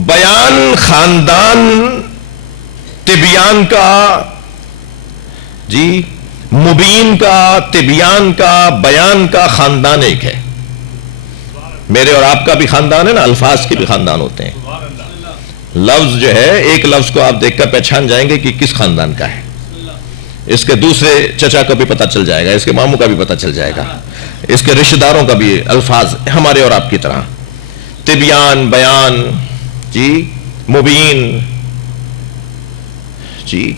بیان خاندان تبیان کا، جی مبین کا، تبیان کا، بیان کا خاندان ایک ہے. میرے اور آپ کا بھی خاندان ہے نا، الفاظ کے بھی خاندان ہوتے ہیں. لفظ جو ہے، ایک لفظ کو آپ دیکھ کر پہچان جائیں گے کہ کس خاندان کا ہے. اس کے دوسرے چچا کو بھی پتہ چل جائے گا، اس کے ماموں کا بھی پتہ چل جائے گا، اس کے رشتہ داروں کا بھی الفاظ ہمارے اور آپ کی طرح. تبیان، بیان، جی مبین، جی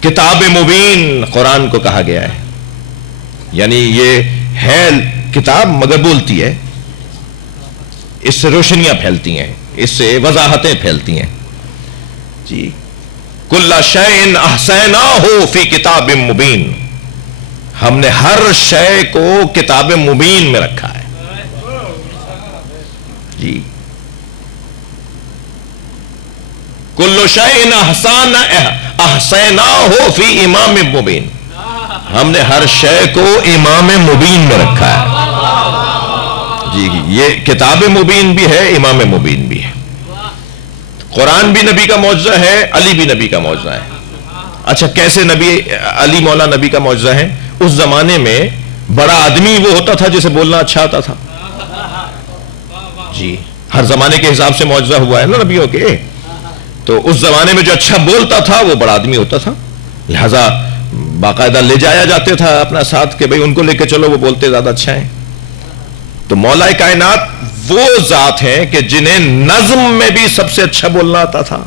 کتاب مبین قرآن کو کہا گیا ہے. یعنی یہ ہے کتاب مگر بولتی ہے، اس سے روشنیاں پھیلتی ہیں، اس سے وضاحتیں پھیلتی ہیں. جی کل شیء احصیناہ فی کتاب مبین. ہم نے ہر شے کو کتاب مبین میں رکھا ہے. جی کل شیء احصیناہ فی امام مبین. ہم نے ہر شے کو امام مبین میں رکھا ہے. جی یہ کتاب مبین بھی ہے، امام مبین بھی ہے. قرآن بھی نبی کا معجزہ ہے، علی بھی نبی کا معجزہ ہے. اچھا کیسے نبی علی مولا نبی کا معجزہ ہے؟ اس زمانے میں بڑا آدمی وہ ہوتا تھا جسے بولنا اچھا آتا تھا. جی ہر زمانے کے حساب سے معجزہ ہوا ہے نا نبیوں کے. تو اس زمانے میں جو اچھا بولتا تھا وہ بڑا آدمی ہوتا تھا، لہذا باقاعدہ لے جایا جاتے تھا اپنا ساتھ کہ بھئی ان کو لے کے چلو، وہ بولتے زیادہ اچھا ہیں. تو مولا کائنات وہ ذات ہیں کہ جنہیں نظم میں بھی سب سے اچھا بولنا آتا تھا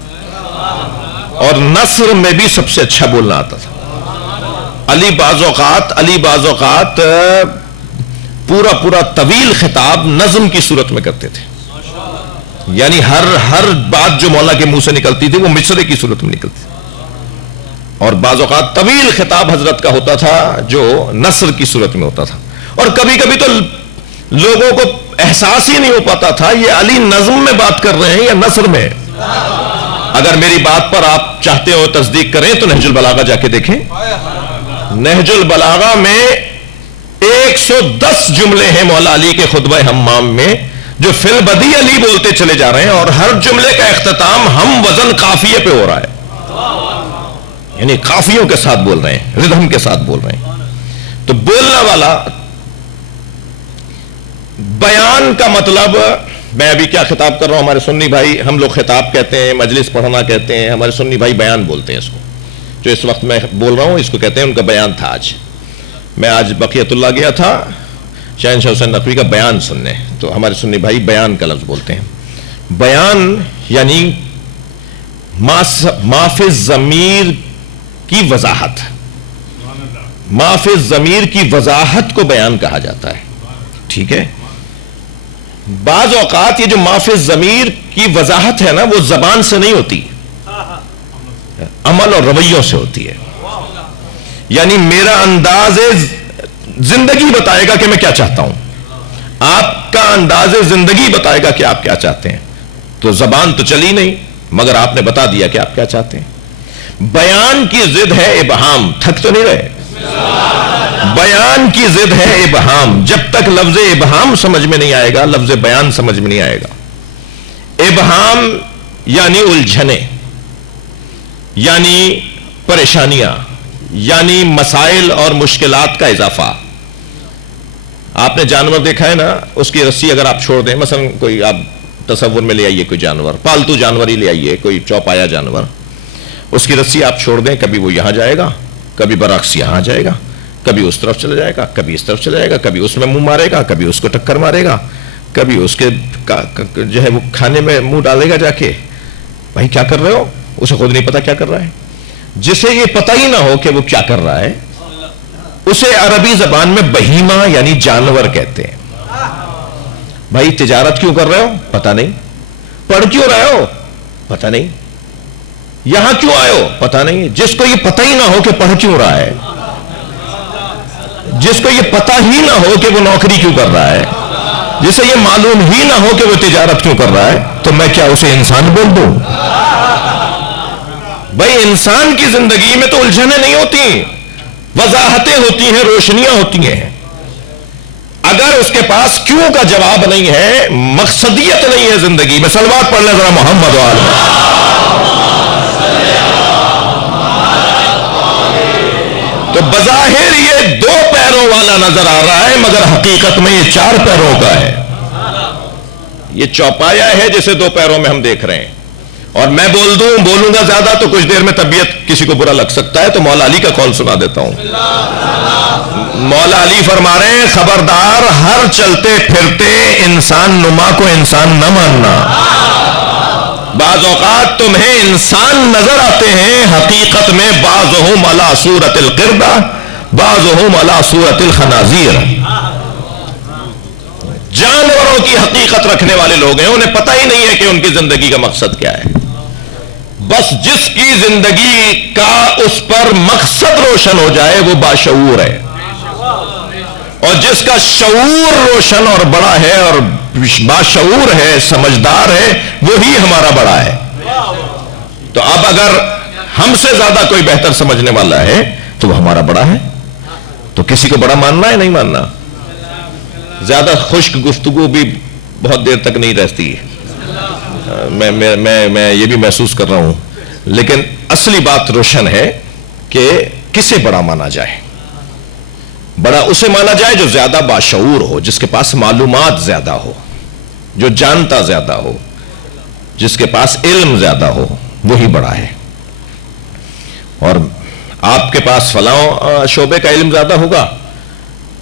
اور نثر میں بھی سب سے اچھا بولنا آتا تھا. علی بعض اوقات پورا طویل خطاب نظم کی صورت میں کرتے تھے. یعنی ہر بات جو مولا کے منہ سے نکلتی تھی وہ مصرے کی صورت میں نکلتی تھی. اور بعض اوقات طویل خطاب حضرت کا ہوتا تھا جو نثر کی صورت میں ہوتا تھا. اور کبھی کبھی تو لوگوں کو احساس ہی نہیں ہو پاتا تھا یہ علی نظم میں بات کر رہے ہیں یا نثر میں. اگر میری بات پر آپ چاہتے ہو تصدیق کریں تو نہج البلاغہ جا کے دیکھیں. نہج البلاغہ میں 110 جملے ہیں مولا علی کے خطبہ حمام میں جو فی البدی علی بولتے چلے جا رہے ہیں اور ہر جملے کا اختتام ہم وزن قافیے پہ ہو رہا ہے. یعنی قافیوں کے ساتھ بول رہے ہیں, ردھم کے ساتھ بول رہے ہیں. تو بولنا والا بیان کا مطلب, میں ابھی کیا خطاب کر رہا ہوں, ہمارے سنی بھائی, ہم لوگ خطاب کہتے ہیں, مجلس پڑھنا کہتے ہیں, ہمارے سنی بھائی بیان بولتے ہیں اس کو. جو اس وقت میں بول رہا ہوں اس کو کہتے ہیں, ان کا بیان تھا. میں آج بقیت اللہ گیا تھا شہنشاہ حسین نقوی کا بیان سننے, تو ہمارے سنی بھائی بیان کا لفظ بولتے ہیں. بیان یعنی ما فی الضمیر کی وضاحت, ما فی الضمیر کی وضاحت کو بیان کہا جاتا ہے. ٹھیک ہے. بعض اوقات یہ جو ما فی الضمیر کی وضاحت ہے نا وہ زبان سے نہیں ہوتی, عمل اور رویوں سے ہوتی ہے. یعنی میرا انداز زندگی بتائے گا کہ میں کیا چاہتا ہوں, آپ کا انداز زندگی بتائے گا کہ آپ کیا چاہتے ہیں. تو زبان تو چلی نہیں مگر آپ نے بتا دیا کہ آپ کیا چاہتے ہیں. بیان کی ضد ہے ابہام, تھک تو نہیں رہے. بیان کی ضد ہے ابہام. جب تک لفظ ابہام سمجھ میں نہیں آئے گا لفظ بیان سمجھ میں نہیں آئے گا. ابہام یعنی الجھنے, یعنی پریشانیاں, یعنی مسائل اور مشکلات کا اضافہ. آپ نے جانور دیکھا ہے نا, اس کی رسی اگر آپ چھوڑ دیں, مثلا کوئی آپ تصور میں لے آئیے, کوئی جانور, پالتو جانور ہی لے آئیے, کوئی چوپایا جانور, اس کی رسی آپ چھوڑ دیں, کبھی وہ یہاں جائے گا, کبھی برعکس یہاں جائے گا, کبھی اس طرف چلا جائے گا, کبھی اس طرف چلا جائے گا, کبھی اس میں منہ مارے گا, کبھی اس کو ٹکر مارے گا, کبھی اس کے جو ہے وہ کھانے میں منہ ڈالے گا جا کے. بھائی کیا کر رہے ہو, اسے خود نہیں پتا کیا کر رہا ہے. جسے یہ پتہ ہی نہ ہو کہ وہ کیا کر رہا ہے اسے عربی زبان میں بہیمہ یعنی جانور کہتے ہیں. بھائی تجارت کیوں کر رہے ہو, پتہ نہیں. پڑھ کیوں رہے ہو, پتہ نہیں. یہاں کیوں آئے ہو, پتہ نہیں. جس کو یہ پتہ ہی نہ ہو کہ پڑھ کیوں رہا ہے, جس کو یہ پتہ ہی نہ ہو کہ وہ نوکری کیوں کر رہا ہے, جسے یہ معلوم ہی نہ ہو کہ وہ تجارت کیوں کر رہا ہے, تو میں کیا اسے انسان بول دوں؟ بھائی انسان کی زندگی میں تو الجھنیں نہیں ہوتی, وضاحتیں ہوتی ہیں, روشنیاں ہوتی ہیں. اگر اس کے پاس کیوں کا جواب نہیں ہے, مقصدیت نہیں ہے زندگی میں. صلوات پڑھ لیں ذرا محمد وآل. تو بظاہر یہ 2 پیروں والا نظر آ رہا ہے مگر حقیقت میں یہ 4 پیروں کا ہے. یہ چوپایا ہے جسے 2 پیروں میں ہم دیکھ رہے ہیں. اور میں بولوں گا زیادہ تو کچھ دیر میں طبیعت کسی کو برا لگ سکتا ہے, تو مولا علی کا قول سنا دیتا ہوں. مولا علی فرما رہے ہیں, خبردار ہر چلتے پھرتے انسان نما کو انسان نہ ماننا. بعض اوقات تمہیں انسان نظر آتے ہیں, حقیقت میں بعضهم علی صورت القردہ بعضهم علی صورت الخنازیر. جانوروں کی حقیقت رکھنے والے لوگ ہیں, انہیں پتہ ہی نہیں ہے کہ ان کی زندگی کا مقصد کیا ہے. بس جس کی زندگی کا اس پر مقصد روشن ہو جائے وہ باشعور ہے, اور جس کا شعور روشن اور بڑا ہے اور باشعور ہے, سمجھدار ہے, وہی ہمارا بڑا ہے. تو اب اگر ہم سے زیادہ کوئی بہتر سمجھنے والا ہے تو وہ ہمارا بڑا ہے. تو کسی کو بڑا ماننا ہے نہیں ماننا. زیادہ خشک گفتگو بھی بہت دیر تک نہیں رہتی ہے, میں یہ بھی محسوس کر رہا ہوں. لیکن اصلی بات روشن ہے کہ کسے بڑا مانا جائے. بڑا اسے مانا جائے جو زیادہ باشعور ہو, جس کے پاس معلومات زیادہ ہو, جو جانتا زیادہ ہو, جس کے پاس علم زیادہ ہو, وہی بڑا ہے. اور آپ کے پاس فلاں شعبے کا علم زیادہ ہوگا,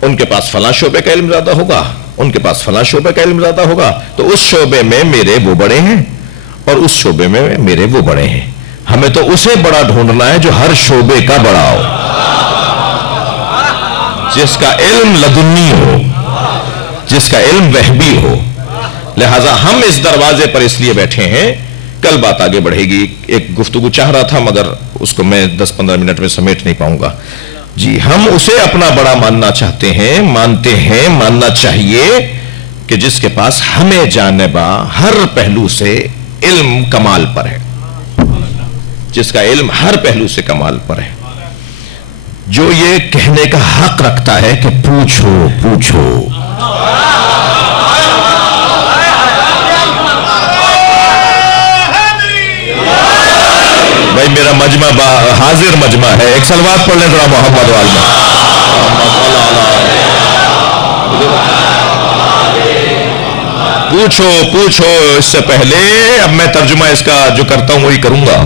ان کے پاس فلاں شعبے کا علم زیادہ ہوگا, ان کے پاس فلاں شعبے کا علم زیادہ ہوگا تو اس شعبے میں میرے وہ بڑے ہیں اور اس شعبے میں میرے وہ بڑے ہیں. ہمیں تو اسے بڑا ڈھونڈنا ہے جو ہر شعبے کا بڑا ہو, جس کا علم لدنی ہو, جس کا علم وہبی ہو. لہذا ہم اس دروازے پر اس لیے بیٹھے ہیں. کل بات آگے بڑھے گی. ایک گفتگو چاہ رہا تھا مگر اس کو میں 10-15 منٹ میں سمیٹ نہیں پاؤں گا. جی, ہم اسے اپنا بڑا ماننا چاہتے ہیں, مانتے ہیں, ماننا چاہیے کہ جس کے پاس ہمیں جانبہ ہر پہلو سے علم کمال پر ہے, جس کا علم ہر پہلو سے کمال پر ہے, جو یہ کہنے کا حق رکھتا ہے کہ پوچھو پوچھو. بھائی میرا مجمع حاضر مجمع ہے, ایک صلوات پڑھ لیں ذرا محمد والے. پوچھو پوچھو. اس سے پہلے اب میں ترجمہ اس کا جو کرتا ہوں وہی کروں گا.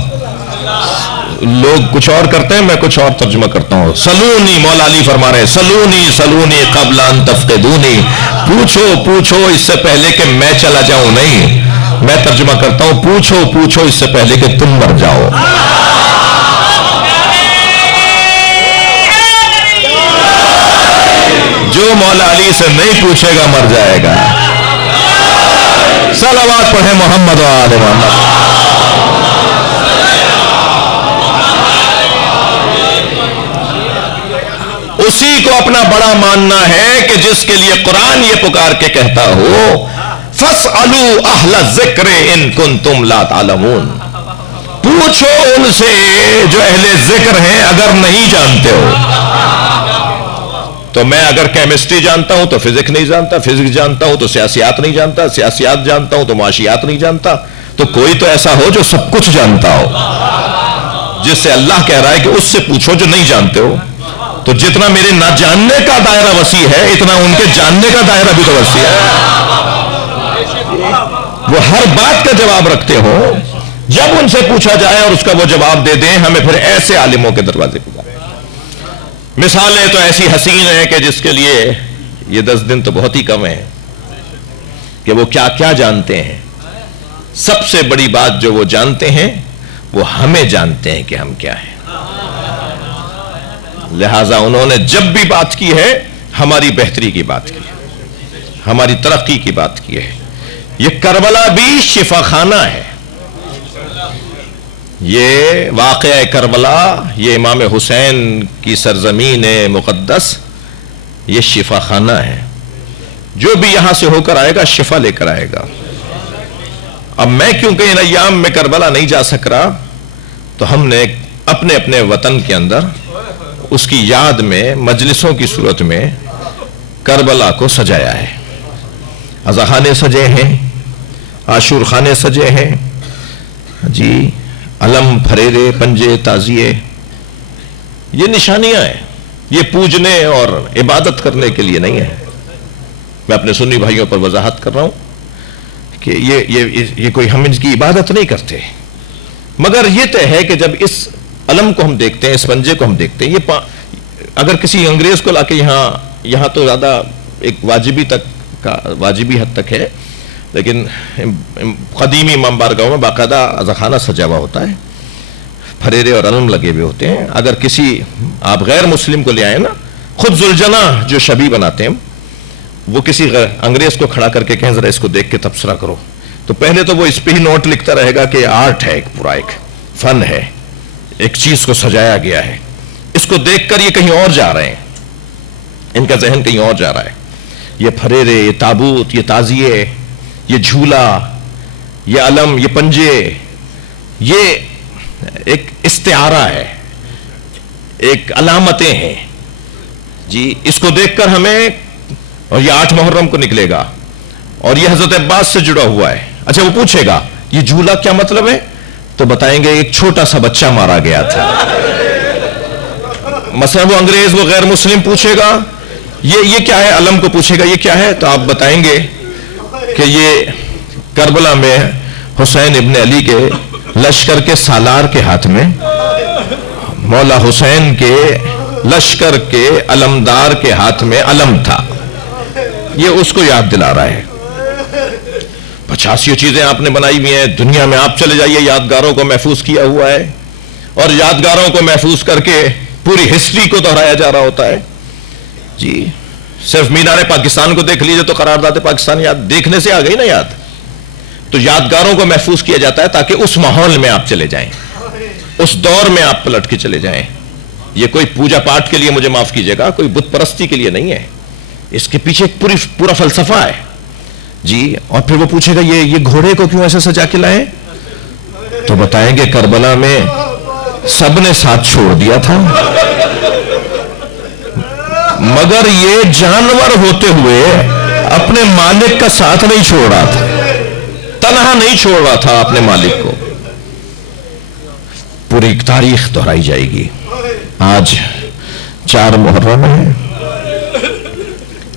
لوگ کچھ اور کرتے ہیں, میں کچھ اور ترجمہ کرتا ہوں. سلونی, مولا علی فرما رہے ہیں, سلونی سلونی قبل ان تفقدونی. پوچھو پوچھو اس سے پہلے کہ میں چلا جاؤں. نہیں, میں ترجمہ کرتا ہوں, پوچھو پوچھو اس سے پہلے کہ تم مر جاؤ. جو مولا علی سے نہیں پوچھے گا مر جائے گا. صلوات پڑھیں محمد و آل محمد. اسی کو اپنا بڑا ماننا ہے کہ جس کے لیے قرآن یہ پکار کے کہتا ہو فَاسْأَلُوا أَهْلَ الذِّكْرِ إِن كُنتُمْ لَا تَعْلَمُونَ. پوچھو ان سے جو اہل ذکر ہیں اگر نہیں جانتے ہو. تو میں اگر کیمسٹری جانتا ہوں تو فزکس نہیں جانتا, فزکس جانتا ہوں تو سیاسیات نہیں جانتا, سیاسیات جانتا ہوں تو معاشیات نہیں جانتا. تو کوئی تو ایسا ہو جو سب کچھ جانتا ہو, جس سے اللہ کہہ رہا ہے کہ اس سے پوچھو جو نہیں جانتے ہو. تو جتنا میرے نہ جاننے کا دائرہ وسیع ہے اتنا ان کے جاننے کا دائرہ بھی تو وسیع ہے. وہ ہر بات کا جواب رکھتے ہو. جب ان سے پوچھا جائے اور اس کا وہ جواب دے دیں, ہمیں پھر ایسے عالموں کے دروازے پہ جائیں. مثالیں تو ایسی حسین ہیں کہ جس کے لیے یہ 10 دن تو بہت ہی کم ہیں کہ وہ کیا کیا جانتے ہیں. سب سے بڑی بات جو وہ جانتے ہیں وہ ہمیں جانتے ہیں کہ ہم کیا ہیں. لہٰذا انہوں نے جب بھی بات کی ہے ہماری بہتری کی بات کی ہے, ہماری ترقی کی بات کی ہے. یہ کربلا بھی شفا خانہ ہے. یہ واقعہ کربلا, یہ امام حسین کی سرزمین مقدس, یہ شفا خانہ ہے. جو بھی یہاں سے ہو کر آئے گا شفا لے کر آئے گا. اب میں کیونکہ ان ایام میں کربلا نہیں جا سک رہا تو ہم نے اپنے اپنے وطن کے اندر اس کی یاد میں مجلسوں کی صورت میں کربلا کو سجایا ہے. اذاخانے سجے ہیں, عاشور خانے سجے ہیں, جی علم, پھریرے, پنجے, تعزیے, یہ نشانیاں ہیں. یہ پوجنے اور عبادت کرنے کے لیے نہیں ہے. میں اپنے سنی بھائیوں پر وضاحت کر رہا ہوں کہ یہ کوئی ہم ان کی عبادت نہیں کرتے. مگر یہ طے ہے کہ جب اس علم کو ہم دیکھتے ہیں, اس پنجے کو ہم دیکھتے ہیں, یہ اگر کسی انگریز کو لا کے یہاں تو زیادہ ایک واجبی حد تک ہے, لیکن قدیمی امام بارگاہوں میں باقاعدہ اذاخانہ سجا ہوا ہوتا ہے, پھریرے اور علم لگے ہوئے ہوتے ہیں. اگر کسی آپ غیر مسلم کو لے آئے نا, خود ذوالجناح جو شبیہ بناتے ہیں, وہ کسی انگریز کو کھڑا کر کے کہیں ذرا اس کو دیکھ کے تبصرہ کرو, تو پہلے تو وہ اس پہ ہی نوٹ لکھتا رہے گا کہ آرٹ ہے, ایک پورا ایک فن ہے, ایک چیز کو سجایا گیا ہے. اس کو دیکھ کر یہ کہیں اور جا رہے ہیں, ان کا ذہن کہیں اور جا رہا ہے. یہ پھریرے, یہ تابوت, یہ تعزیے, یہ جھولا, یہ علم, یہ پنجے, یہ ایک استعارہ ہے, ایک علامتیں ہیں جی. اس کو دیکھ کر ہمیں, اور یہ 8 محرم کو نکلے گا اور یہ حضرت عباس سے جڑا ہوا ہے. اچھا وہ پوچھے گا یہ جھولا کیا مطلب ہے, تو بتائیں گے ایک چھوٹا سا بچہ مارا گیا تھا. مثلا وہ انگریز, وہ غیر مسلم پوچھے گا یہ کیا ہے, علم کو پوچھے گا یہ کیا ہے, تو آپ بتائیں گے کہ یہ کربلا میں حسین ابن علی کے لشکر کے سالار کے ہاتھ میں, مولا حسین کے لشکر کے علمدار کے ہاتھ میں علم تھا. یہ اس کو یاد دلا رہا ہے. 85 چیزیں آپ نے بنائی ہوئی ہیں دنیا میں, آپ چلے جائیے یادگاروں کو محفوظ کیا ہوا ہے, اور یادگاروں کو محفوظ کر کے پوری ہسٹری کو دہرایا جا رہا ہوتا ہے. جی صرف مینار پاکستان کو دیکھ لیجیے تو قرارداد پاکستان یاد دیکھنے سے آ گئی نا یاد. تو یادگاروں کو محفوظ کیا جاتا ہے تاکہ اس ماحول میں آپ چلے جائیں, اس دور میں آپ پلٹ کے چلے جائیں. یہ کوئی پوجا پاٹ کے لیے, مجھے معاف کیجیے گا, کوئی بت پرستی کے لیے نہیں ہے. اس کے پیچھے پورا فلسفہ ہے. جی اور پھر وہ پوچھے گا یہ گھوڑے کو کیوں ایسے سجا کے لائے, تو بتائیں گے کربلا میں سب نے ساتھ چھوڑ دیا تھا, مگر یہ جانور ہوتے ہوئے اپنے مالک کا ساتھ نہیں چھوڑ رہا تھا, تنہا نہیں چھوڑ رہا تھا اپنے مالک کو. پوری تاریخ دہرائی جائے گی. آج 4 محرم ہے,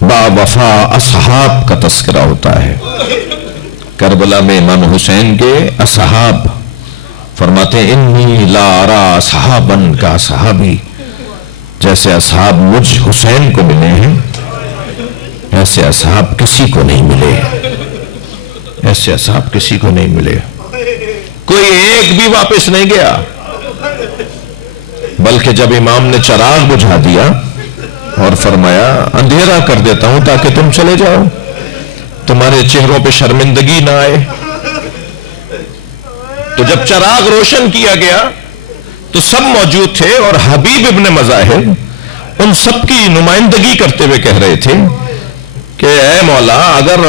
با وفا اصحاب کا تذکرہ ہوتا ہے. کربلا میں امام حسین کے اصحاب فرماتے ہیں انی لا ارا اصحابا کا صحابی, جیسے اصحاب مجھ حسین کو ملے ہیں ایسے اصحاب کسی کو نہیں ملے, ایسے اصحاب کسی کو نہیں ملے. کوئی ایک بھی واپس نہیں گیا, بلکہ جب امام نے چراغ بجھا دیا اور فرمایا اندھیرا کر دیتا ہوں تاکہ تم چلے جاؤ, تمہارے چہروں پہ شرمندگی نہ آئے, تو جب چراغ روشن کیا گیا تو سب موجود تھے, اور حبیب ابن مظاہر ان سب کی نمائندگی کرتے ہوئے کہہ رہے تھے کہ اے مولا اگر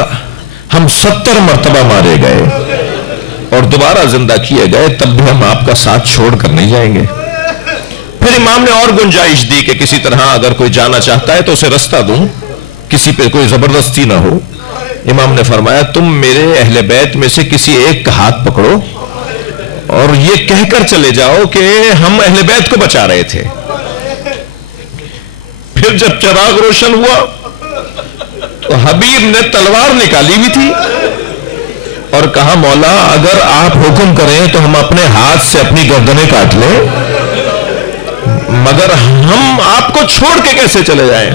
ہم 70 مرتبہ مارے گئے اور دوبارہ زندہ کیے گئے تب بھی ہم آپ کا ساتھ چھوڑ کر نہیں جائیں گے. پھر امام نے اور گنجائش دی کہ کسی طرح اگر کوئی جانا چاہتا ہے تو اسے رستہ دوں, کسی پہ کوئی زبردستی نہ ہو. امام نے فرمایا تم میرے اہل بیت میں سے کسی ایک کا ہاتھ پکڑو اور یہ کہہ کر چلے جاؤ کہ ہم اہل بیت کو بچا رہے تھے. پھر جب چراغ روشن ہوا تو حبیب نے تلوار نکالی ہوئی تھی اور کہا مولا اگر آپ حکم کریں تو ہم اپنے ہاتھ سے اپنی گردنیں کاٹ لیں, مگر ہم آپ کو چھوڑ کے کیسے چلے جائیں,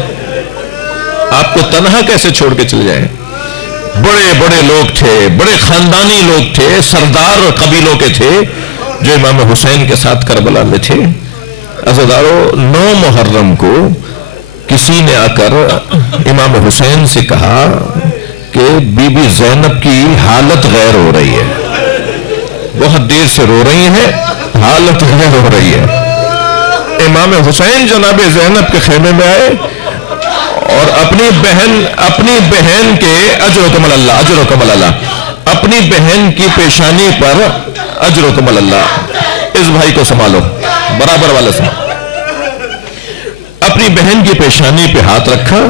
آپ کو تنہا کیسے چھوڑ کے چلے جائیں. بڑے بڑے لوگ تھے, بڑے خاندانی لوگ تھے, سردار قبیلوں کے تھے جو امام حسین کے ساتھ کربلا میں تھے. عزیزارو 9 محرم کو کسی نے آ کر امام حسین سے کہا کہ بی بی زینب کی حالت غیر ہو رہی ہے, بہت دیر سے رو رہی ہیں, حالت غیر ہو رہی ہے. امام حسین جناب زینب کے خیمے میں آئے اور اپنی بہن کے اجرکم اللہ اپنی بہن کی پیشانی پر اجرکم اللہ, اس بھائی کو سنبھالو برابر والا سے, اپنی بہن کی پیشانی پہ ہاتھ رکھا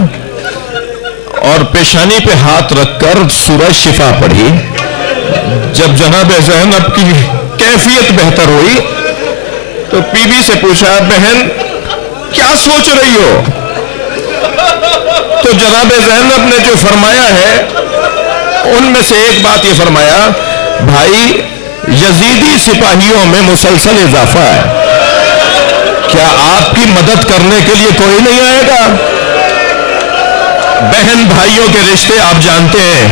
اور پیشانی پہ ہاتھ رکھ کر سورہ شفا پڑھی. جب جناب زینب کی کیفیت بہتر ہوئی تو بی بی سے پوچھا بہن کیا سوچ رہی ہو, تو جناب زینب نے جو فرمایا ہے ان میں سے ایک بات یہ فرمایا بھائی یزیدی سپاہیوں میں مسلسل اضافہ ہے, کیا آپ کی مدد کرنے کے لیے کوئی نہیں آئے گا. بہن بھائیوں کے رشتے آپ جانتے ہیں,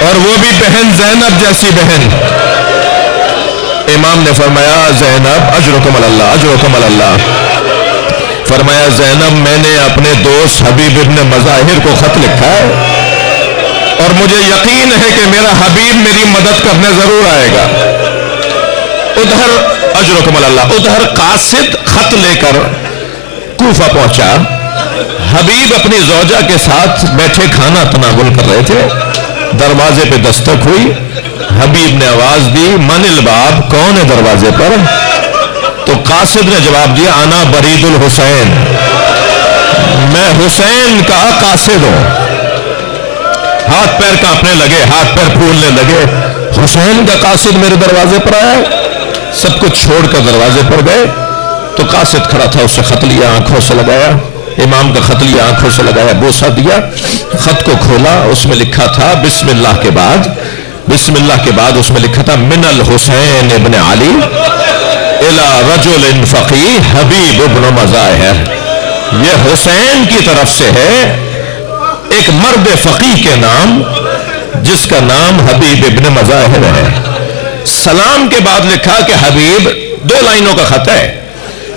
اور وہ بھی بہن زینب جیسی بہن. امام نے فرمایا زینب اجرکم اللہ, فرمایا زینب میں نے اپنے دوست حبیب ابن مظاہر کو خط لکھا ہے اور مجھے یقین ہے کہ میرا حبیب میری مدد کرنے ضرور آئے گا. ادھر اجرکم اللہ, ادھر قاصد خط لے کر کوفہ پہنچا. حبیب اپنی زوجہ کے ساتھ بیٹھے کھانا تناول کر رہے تھے, دروازے پہ دستک ہوئی. حبیب نے آواز دی من الباب, کون ہے دروازے پر؟ تو قاصد نے جواب دیا انا برید الحسین, میں حسین کا قاصد ہوں. ہاتھ پیر کانپنے لگے, ہاتھ پیر پھولنے لگے, حسین کا قاصد میرے دروازے پر آیا. سب کچھ چھوڑ کر دروازے پر گئے تو قاصد کھڑا تھا, اس سے خط لیا, آنکھوں سے لگایا, امام کا خط لیا, آنکھوں سے لگایا, بوسہ دیا. خط کو کھولا, اس میں لکھا تھا بسم اللہ کے بعد اس میں لکھا تھا من الحسین ابن علی الى رجل فقیہ حبیب ابن مظاہر. یہ حسین کی طرف سے ہے ایک مرد فقیہ کے نام جس کا نام حبیب ابن مظاہر ہے. سلام کے بعد لکھا کہ حبیب، 2 لائنوں کا خط ہے.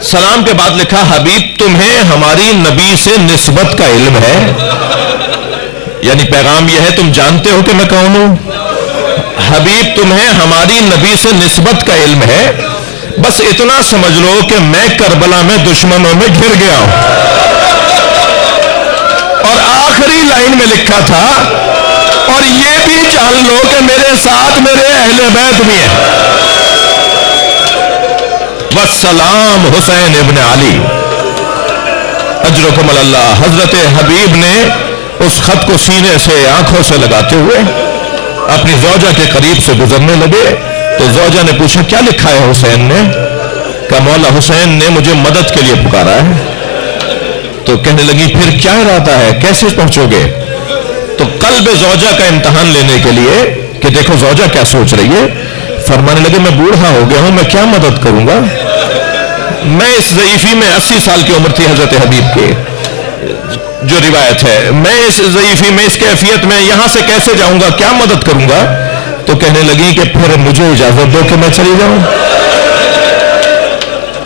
سلام کے بعد لکھا حبیب تمہیں ہماری نبی سے نسبت کا علم ہے. یعنی پیغام یہ ہے تم جانتے ہو کہ میں کون ہوں. حبیب تمہیں ہماری نبی سے نسبت کا علم ہے، بس اتنا سمجھ لو کہ میں کربلا میں دشمنوں میں گھر گیا ہوں. اور آخری لائن میں لکھا تھا اور یہ بھی جان لو کہ میرے ساتھ میرے اہل بیت بھی ہیں. والسلام حسین ابن علی اجرکم اللہ. حضرت حبیب نے اس خط کو سینے سے آنکھوں سے لگاتے ہوئے اپنی زوجہ کے قریب سے گزرنے لگے تو زوجہ نے پوچھا کیا لکھا ہے حسین نے؟ کہا مولا حسین نے مجھے مدد کے لیے پکارا ہے. تو کہنے لگی پھر کیا ارادہ ہے، کیسے پہنچو گے؟ تو قلب زوجہ کا امتحان لینے کے لیے کہ دیکھو زوجہ کیا سوچ رہی ہے، فرمانے لگے میں بوڑھا ہو گیا ہوں، میں کیا مدد کروں گا. میں اس ضعیفی میں 80 سال کی عمر تھی حضرت حبیب کی جو روایت ہے، میں اس ضعیفی میں اس کیفیت میں یہاں سے کیسے جاؤں گا، کیا مدد کروں گا؟ تو کہنے لگی کہ پھر مجھے اجازت دو کہ میں چلی جاؤں.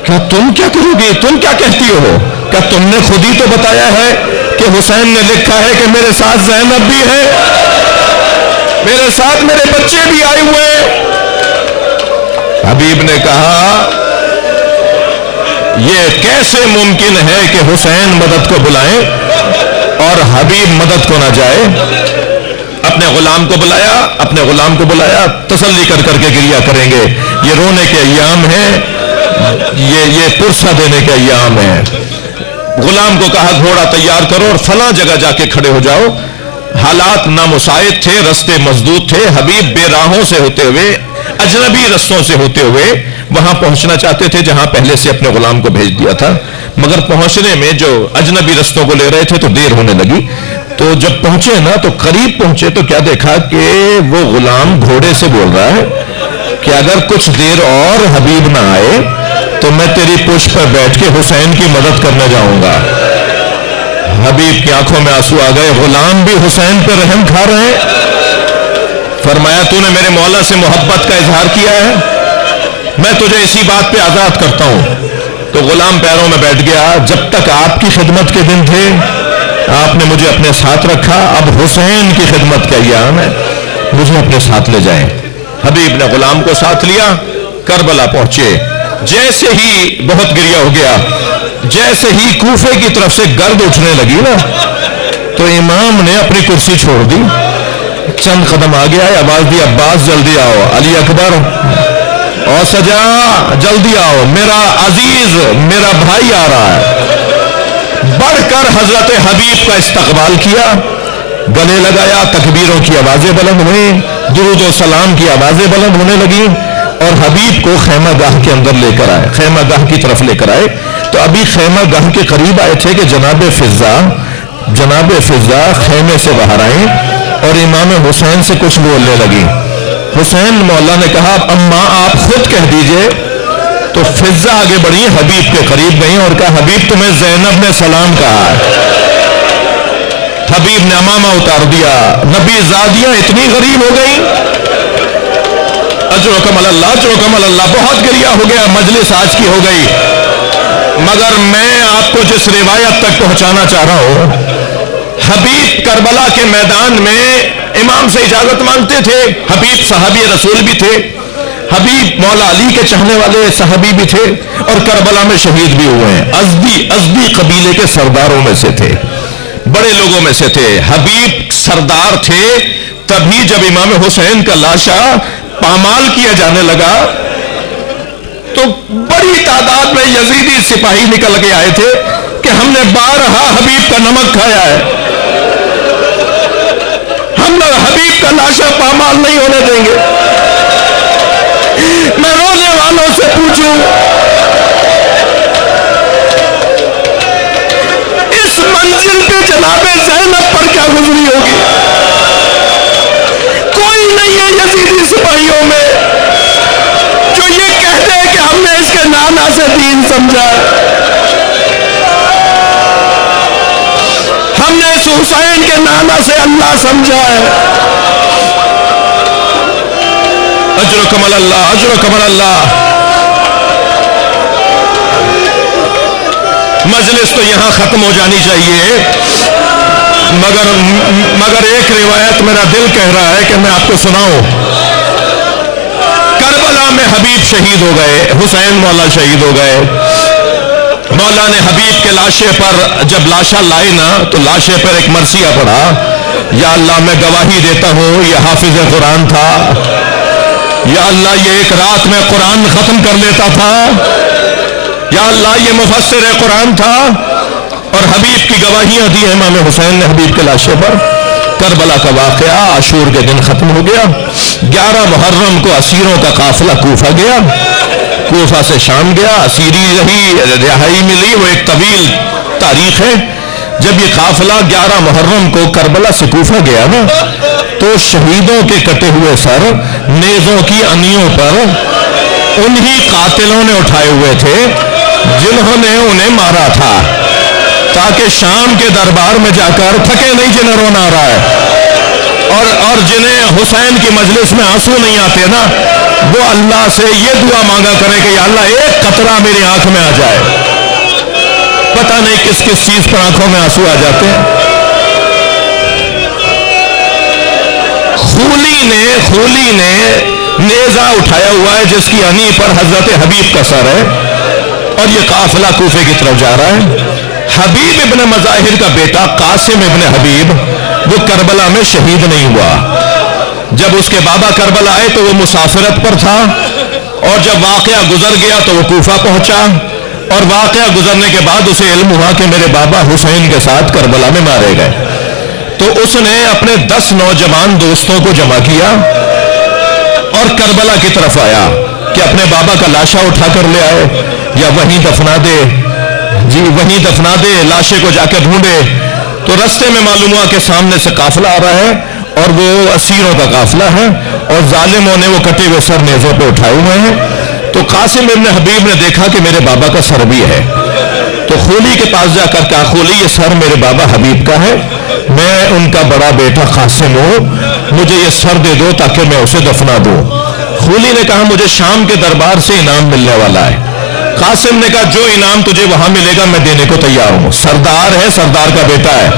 کہا تم کیا کرو گی، تم کیا کہتی ہو؟ کہا تم نے خود ہی تو بتایا ہے کہ حسین نے لکھا ہے کہ میرے ساتھ زینب بھی ہے، میرے ساتھ میرے بچے بھی آئے ہوئے. حبیب نے کہا یہ کیسے ممکن ہے کہ حسین مدد کو بلائیں اور حبیب مدد کو نہ جائے. اپنے غلام کو بلایا، تسلی کر کر کے گریہ کریں گے، یہ رونے کے ایام ہیں، یہ پرسہ دینے کے ایام ہیں. غلام کو کہا گھوڑا تیار کرو اور فلاں جگہ جا کے کھڑے ہو جاؤ. حالات نامساعد تھے، رستے مسدود تھے. حبیب بے راہوں سے ہوتے ہوئے، اجنبی رستوں سے ہوتے ہوئے وہاں پہنچنا چاہتے تھے جہاں پہلے سے اپنے غلام کو بھیج دیا تھا، مگر پہنچنے میں جو اجنبی رستوں کو لے رہے تھے تو دیر ہونے لگی. تو جب پہنچے نا تو قریب پہنچے تو کیا دیکھا کہ وہ غلام گھوڑے سے بول رہا ہے کہ اگر کچھ دیر اور حبیب نہ آئے تو میں تیری پشت پر بیٹھ کے حسین کی مدد کرنے جاؤں گا. حبیب کی آنکھوں میں آنسو آ گئے، غلام بھی حسین پہ رحم کھا رہے ہیں. فرمایا تو نے میرے مولا سے محبت کا اظہار کیا ہے، میں تجھے اسی بات پہ آزاد کرتا ہوں. تو غلام پیروں میں بیٹھ گیا. جب تک آپ کی خدمت کے دن تھے آپ نے مجھے اپنے ساتھ رکھا، اب حسین کی خدمت کا ایام ہے، مجھے اپنے ساتھ لے جائیں. حبیب نے غلام کو ساتھ لیا، کربلا پہنچے. جیسے ہی بہت گریہ ہو گیا، جیسے ہی کوفے کی طرف سے گرد اٹھنے لگی نا تو امام نے اپنی کرسی چھوڑ دی. چند قدم آگے آئے، آواز دی عباس جلدی آؤ، علی اکبر اور سجا جلدی آؤ، میرا عزیز میرا بھائی آ رہا ہے. بڑھ کر حضرت حبیب کا استقبال کیا، گلے لگایا، تکبیروں کی آوازیں بلند ہوئیں، درود و سلام کی آوازیں بلند ہونے لگیں اور حبیب کو خیمہ گاہ کے اندر لے کر آئے، خیمہ گاہ کی طرف لے کر آئے. تو ابھی خیمہ گاہ کے قریب آئے تھے کہ جناب فضا خیمے سے باہر آئیں اور امام حسین سے کچھ بولنے لگی. حسین مولا نے کہا اماں آپ خود کہہ دیجئے. تو فضا آگے بڑھی، حبیب کے قریب گئی اور کہا حبیب تمہیں زینب نے سلام کہا ہے. حبیب نے امامہ اتار دیا. نبی زادیاں اتنی غریب ہو گئی. اجرکم اللہ، اجرکم اللہ. بہت گریہ ہو گیا، مجلس آج کی ہو گئی، مگر میں آپ کو جس روایت تک پہنچانا چاہ رہا ہوں، حبیب کربلا کے میدان میں امام سے اجازت مانگتے تھے. حبیب صحابی رسول بھی تھے، حبیب مولا علی کے چاہنے والے صحابی بھی تھے اور کربلا میں شہید بھی ہوئے ہیں. ازدی قبیلے کے سرداروں میں سے تھے، بڑے لوگوں میں سے تھے. حبیب سردار تھے. تبھی جب امام حسین کا لاشا پامال کیا جانے لگا تو بڑی تعداد میں یزیدی سپاہی نکل کے آئے تھے کہ ہم نے بارہا حبیب کا نمک کھایا ہے، ہم لوگ حبیب کا لاشا پامال نہیں ہونے دیں گے. میں رونے والوں سے پوچھوں اس منزل پہ جناب زینب پر کیا گزری ہوگی؟ کوئی نہیں ہے یزیدی سپاہیوں میں جو یہ کہہ دے کہ ہم نے اس کے نانا سے دین سمجھا، ہم نے اس حسین کے نانا سے اللہ سمجھائے. اجرکم اللہ، اجرکم اللہ. مجلس تو یہاں ختم ہو جانی چاہیے، مگر ایک روایت میرا دل کہہ رہا ہے کہ میں آپ کو سناؤں. کربلا میں حبیب شہید ہو گئے، حسین مولا شہید ہو گئے. مولا نے حبیب کے لاشے پر جب لاشا لائے نا تو لاشے پر ایک مرثیہ پڑھا، یا اللہ میں گواہی دیتا ہوں یہ حافظ قرآن تھا، یا اللہ یہ ایک رات میں قرآن ختم کر لیتا تھا، یا اللہ یہ مفسر قرآن تھا. اور حبیب کی گواہیاں دی امام حسین نے حبیب کے لاشے پر. کربلا کا واقعہ عاشور کے دن ختم ہو گیا. 11 محرم کو اسیروں کا قافلہ کوفہ گیا، کوفہ سے شام گیا، اسیری رہی، رہائی ملی، وہ ایک طویل تاریخ ہے. جب یہ قافلہ 11 محرم کو کربلا سے کوفہ گیا نا تو شہیدوں کے کٹے ہوئے سر نیزوں کی انیوں پر انہی قاتلوں نے اٹھائے ہوئے تھے جنہوں نے انہیں مارا تھا، تاکہ شام کے دربار میں جا کر تھکے نہیں جنہیں رونا آ رہا ہے اور جنہیں حسین کی مجلس میں آنسو نہیں آتے نا، وہ اللہ سے یہ دعا مانگا کرے کہ یا اللہ ایک قطرہ میری آنکھ میں آ جائے. پتہ نہیں کس کس چیز پر آنکھوں میں آنسو آ جاتے ہیں. خولی نے نیزہ اٹھایا ہوا ہے جس کی انی پر حضرت حبیب کا سر ہے، اور یہ قافلہ کوفے کی طرف جا رہا ہے. حبیب ابن مظاہر کا بیٹا قاسم ابن حبیب وہ کربلا میں شہید نہیں ہوا. جب اس کے بابا کربلا آئے تو وہ مسافرت پر تھا، اور جب واقعہ گزر گیا تو وہ کوفہ پہنچا، اور واقعہ گزرنے کے بعد اسے علم ہوا کہ میرے بابا حسین کے ساتھ کربلا میں مارے گئے. تو اس نے اپنے 10 نوجوان دوستوں کو جمع کیا اور کربلا کی طرف آیا کہ اپنے بابا کا لاشا اٹھا کر لے آئے یا وہیں دفنا دے. جی وہیں دفنا دے، لاشے کو جا کے ڈھونڈے. تو رستے میں معلوم ہوا کہ سامنے سے قافلہ آ رہا ہے اور وہ اسیروں کا قافلہ ہے، اور ظالموں نے وہ کٹے ہوئے سر نیزوں پہ اٹھائے ہوئے ہیں. تو قاسم ابن حبیب نے دیکھا کہ میرے بابا کا سر بھی ہے، تو خولی کے پاس جا کر کہا خولی یہ سر میرے بابا حبیب کا ہے، میں ان کا بڑا بیٹا قاسم ہوں، مجھے یہ سر دے دو تاکہ میں اسے دفنا دوں. خولی نے کہا مجھے شام کے دربار سے انعام ملنے والا ہے. قاسم نے کہا جو انعام تجھے وہاں ملے گا میں دینے کو تیار ہوں، سردار ہے، سردار کا بیٹا ہے،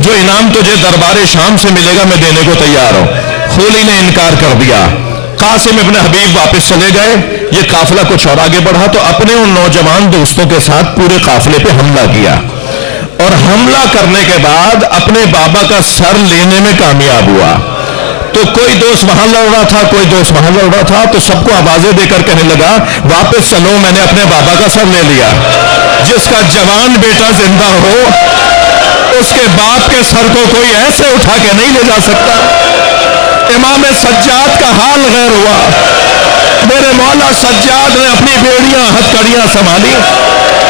جو انعام تجھے دربار شام سے ملے گا میں دینے کو تیار ہوں. خولی نے انکار کر دیا. قاسم ابن حبیب واپس چلے گئے. یہ قافلہ کچھ اور آگے بڑھا تو اپنے ان نوجوان دوستوں کے ساتھ پورے قافلے پہ حملہ کیا، اور حملہ کرنے کے بعد اپنے بابا کا سر لینے میں کامیاب ہوا. تو کوئی دوست وہاں لڑ رہا تھا، کوئی دوست وہاں لڑ رہا تھا، تو سب کو آوازیں دے کر کہنے لگا واپس چلو، میں نے اپنے بابا کا سر لے لیا. جس کا جوان بیٹا زندہ ہو اس کے باپ کے سر کو کوئی ایسے اٹھا کے نہیں لے جا سکتا. امام سجاد کا حال غیر ہوا. میرے مولا سجاد نے اپنی بیڑیاں ہتھکڑیاں سنبھالی،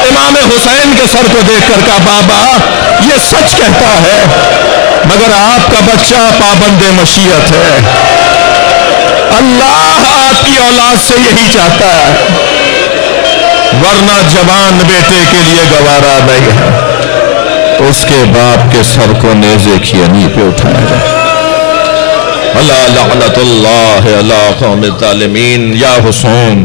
امام حسین کے سر کو دیکھ کر کہا بابا یہ سچ کہتا ہے مگر آپ کا بچہ پابند مشیت ہے، اللہ آپ کی اولاد سے یہی چاہتا ہے، ورنہ جوان بیٹے کے لیے گوارا نہیں ہے اس کے باپ کے سر کو نیزے کی انی پہ اٹھایا جائے. اللہ لعنت اللہ علی قوم الظالمین. یا حسین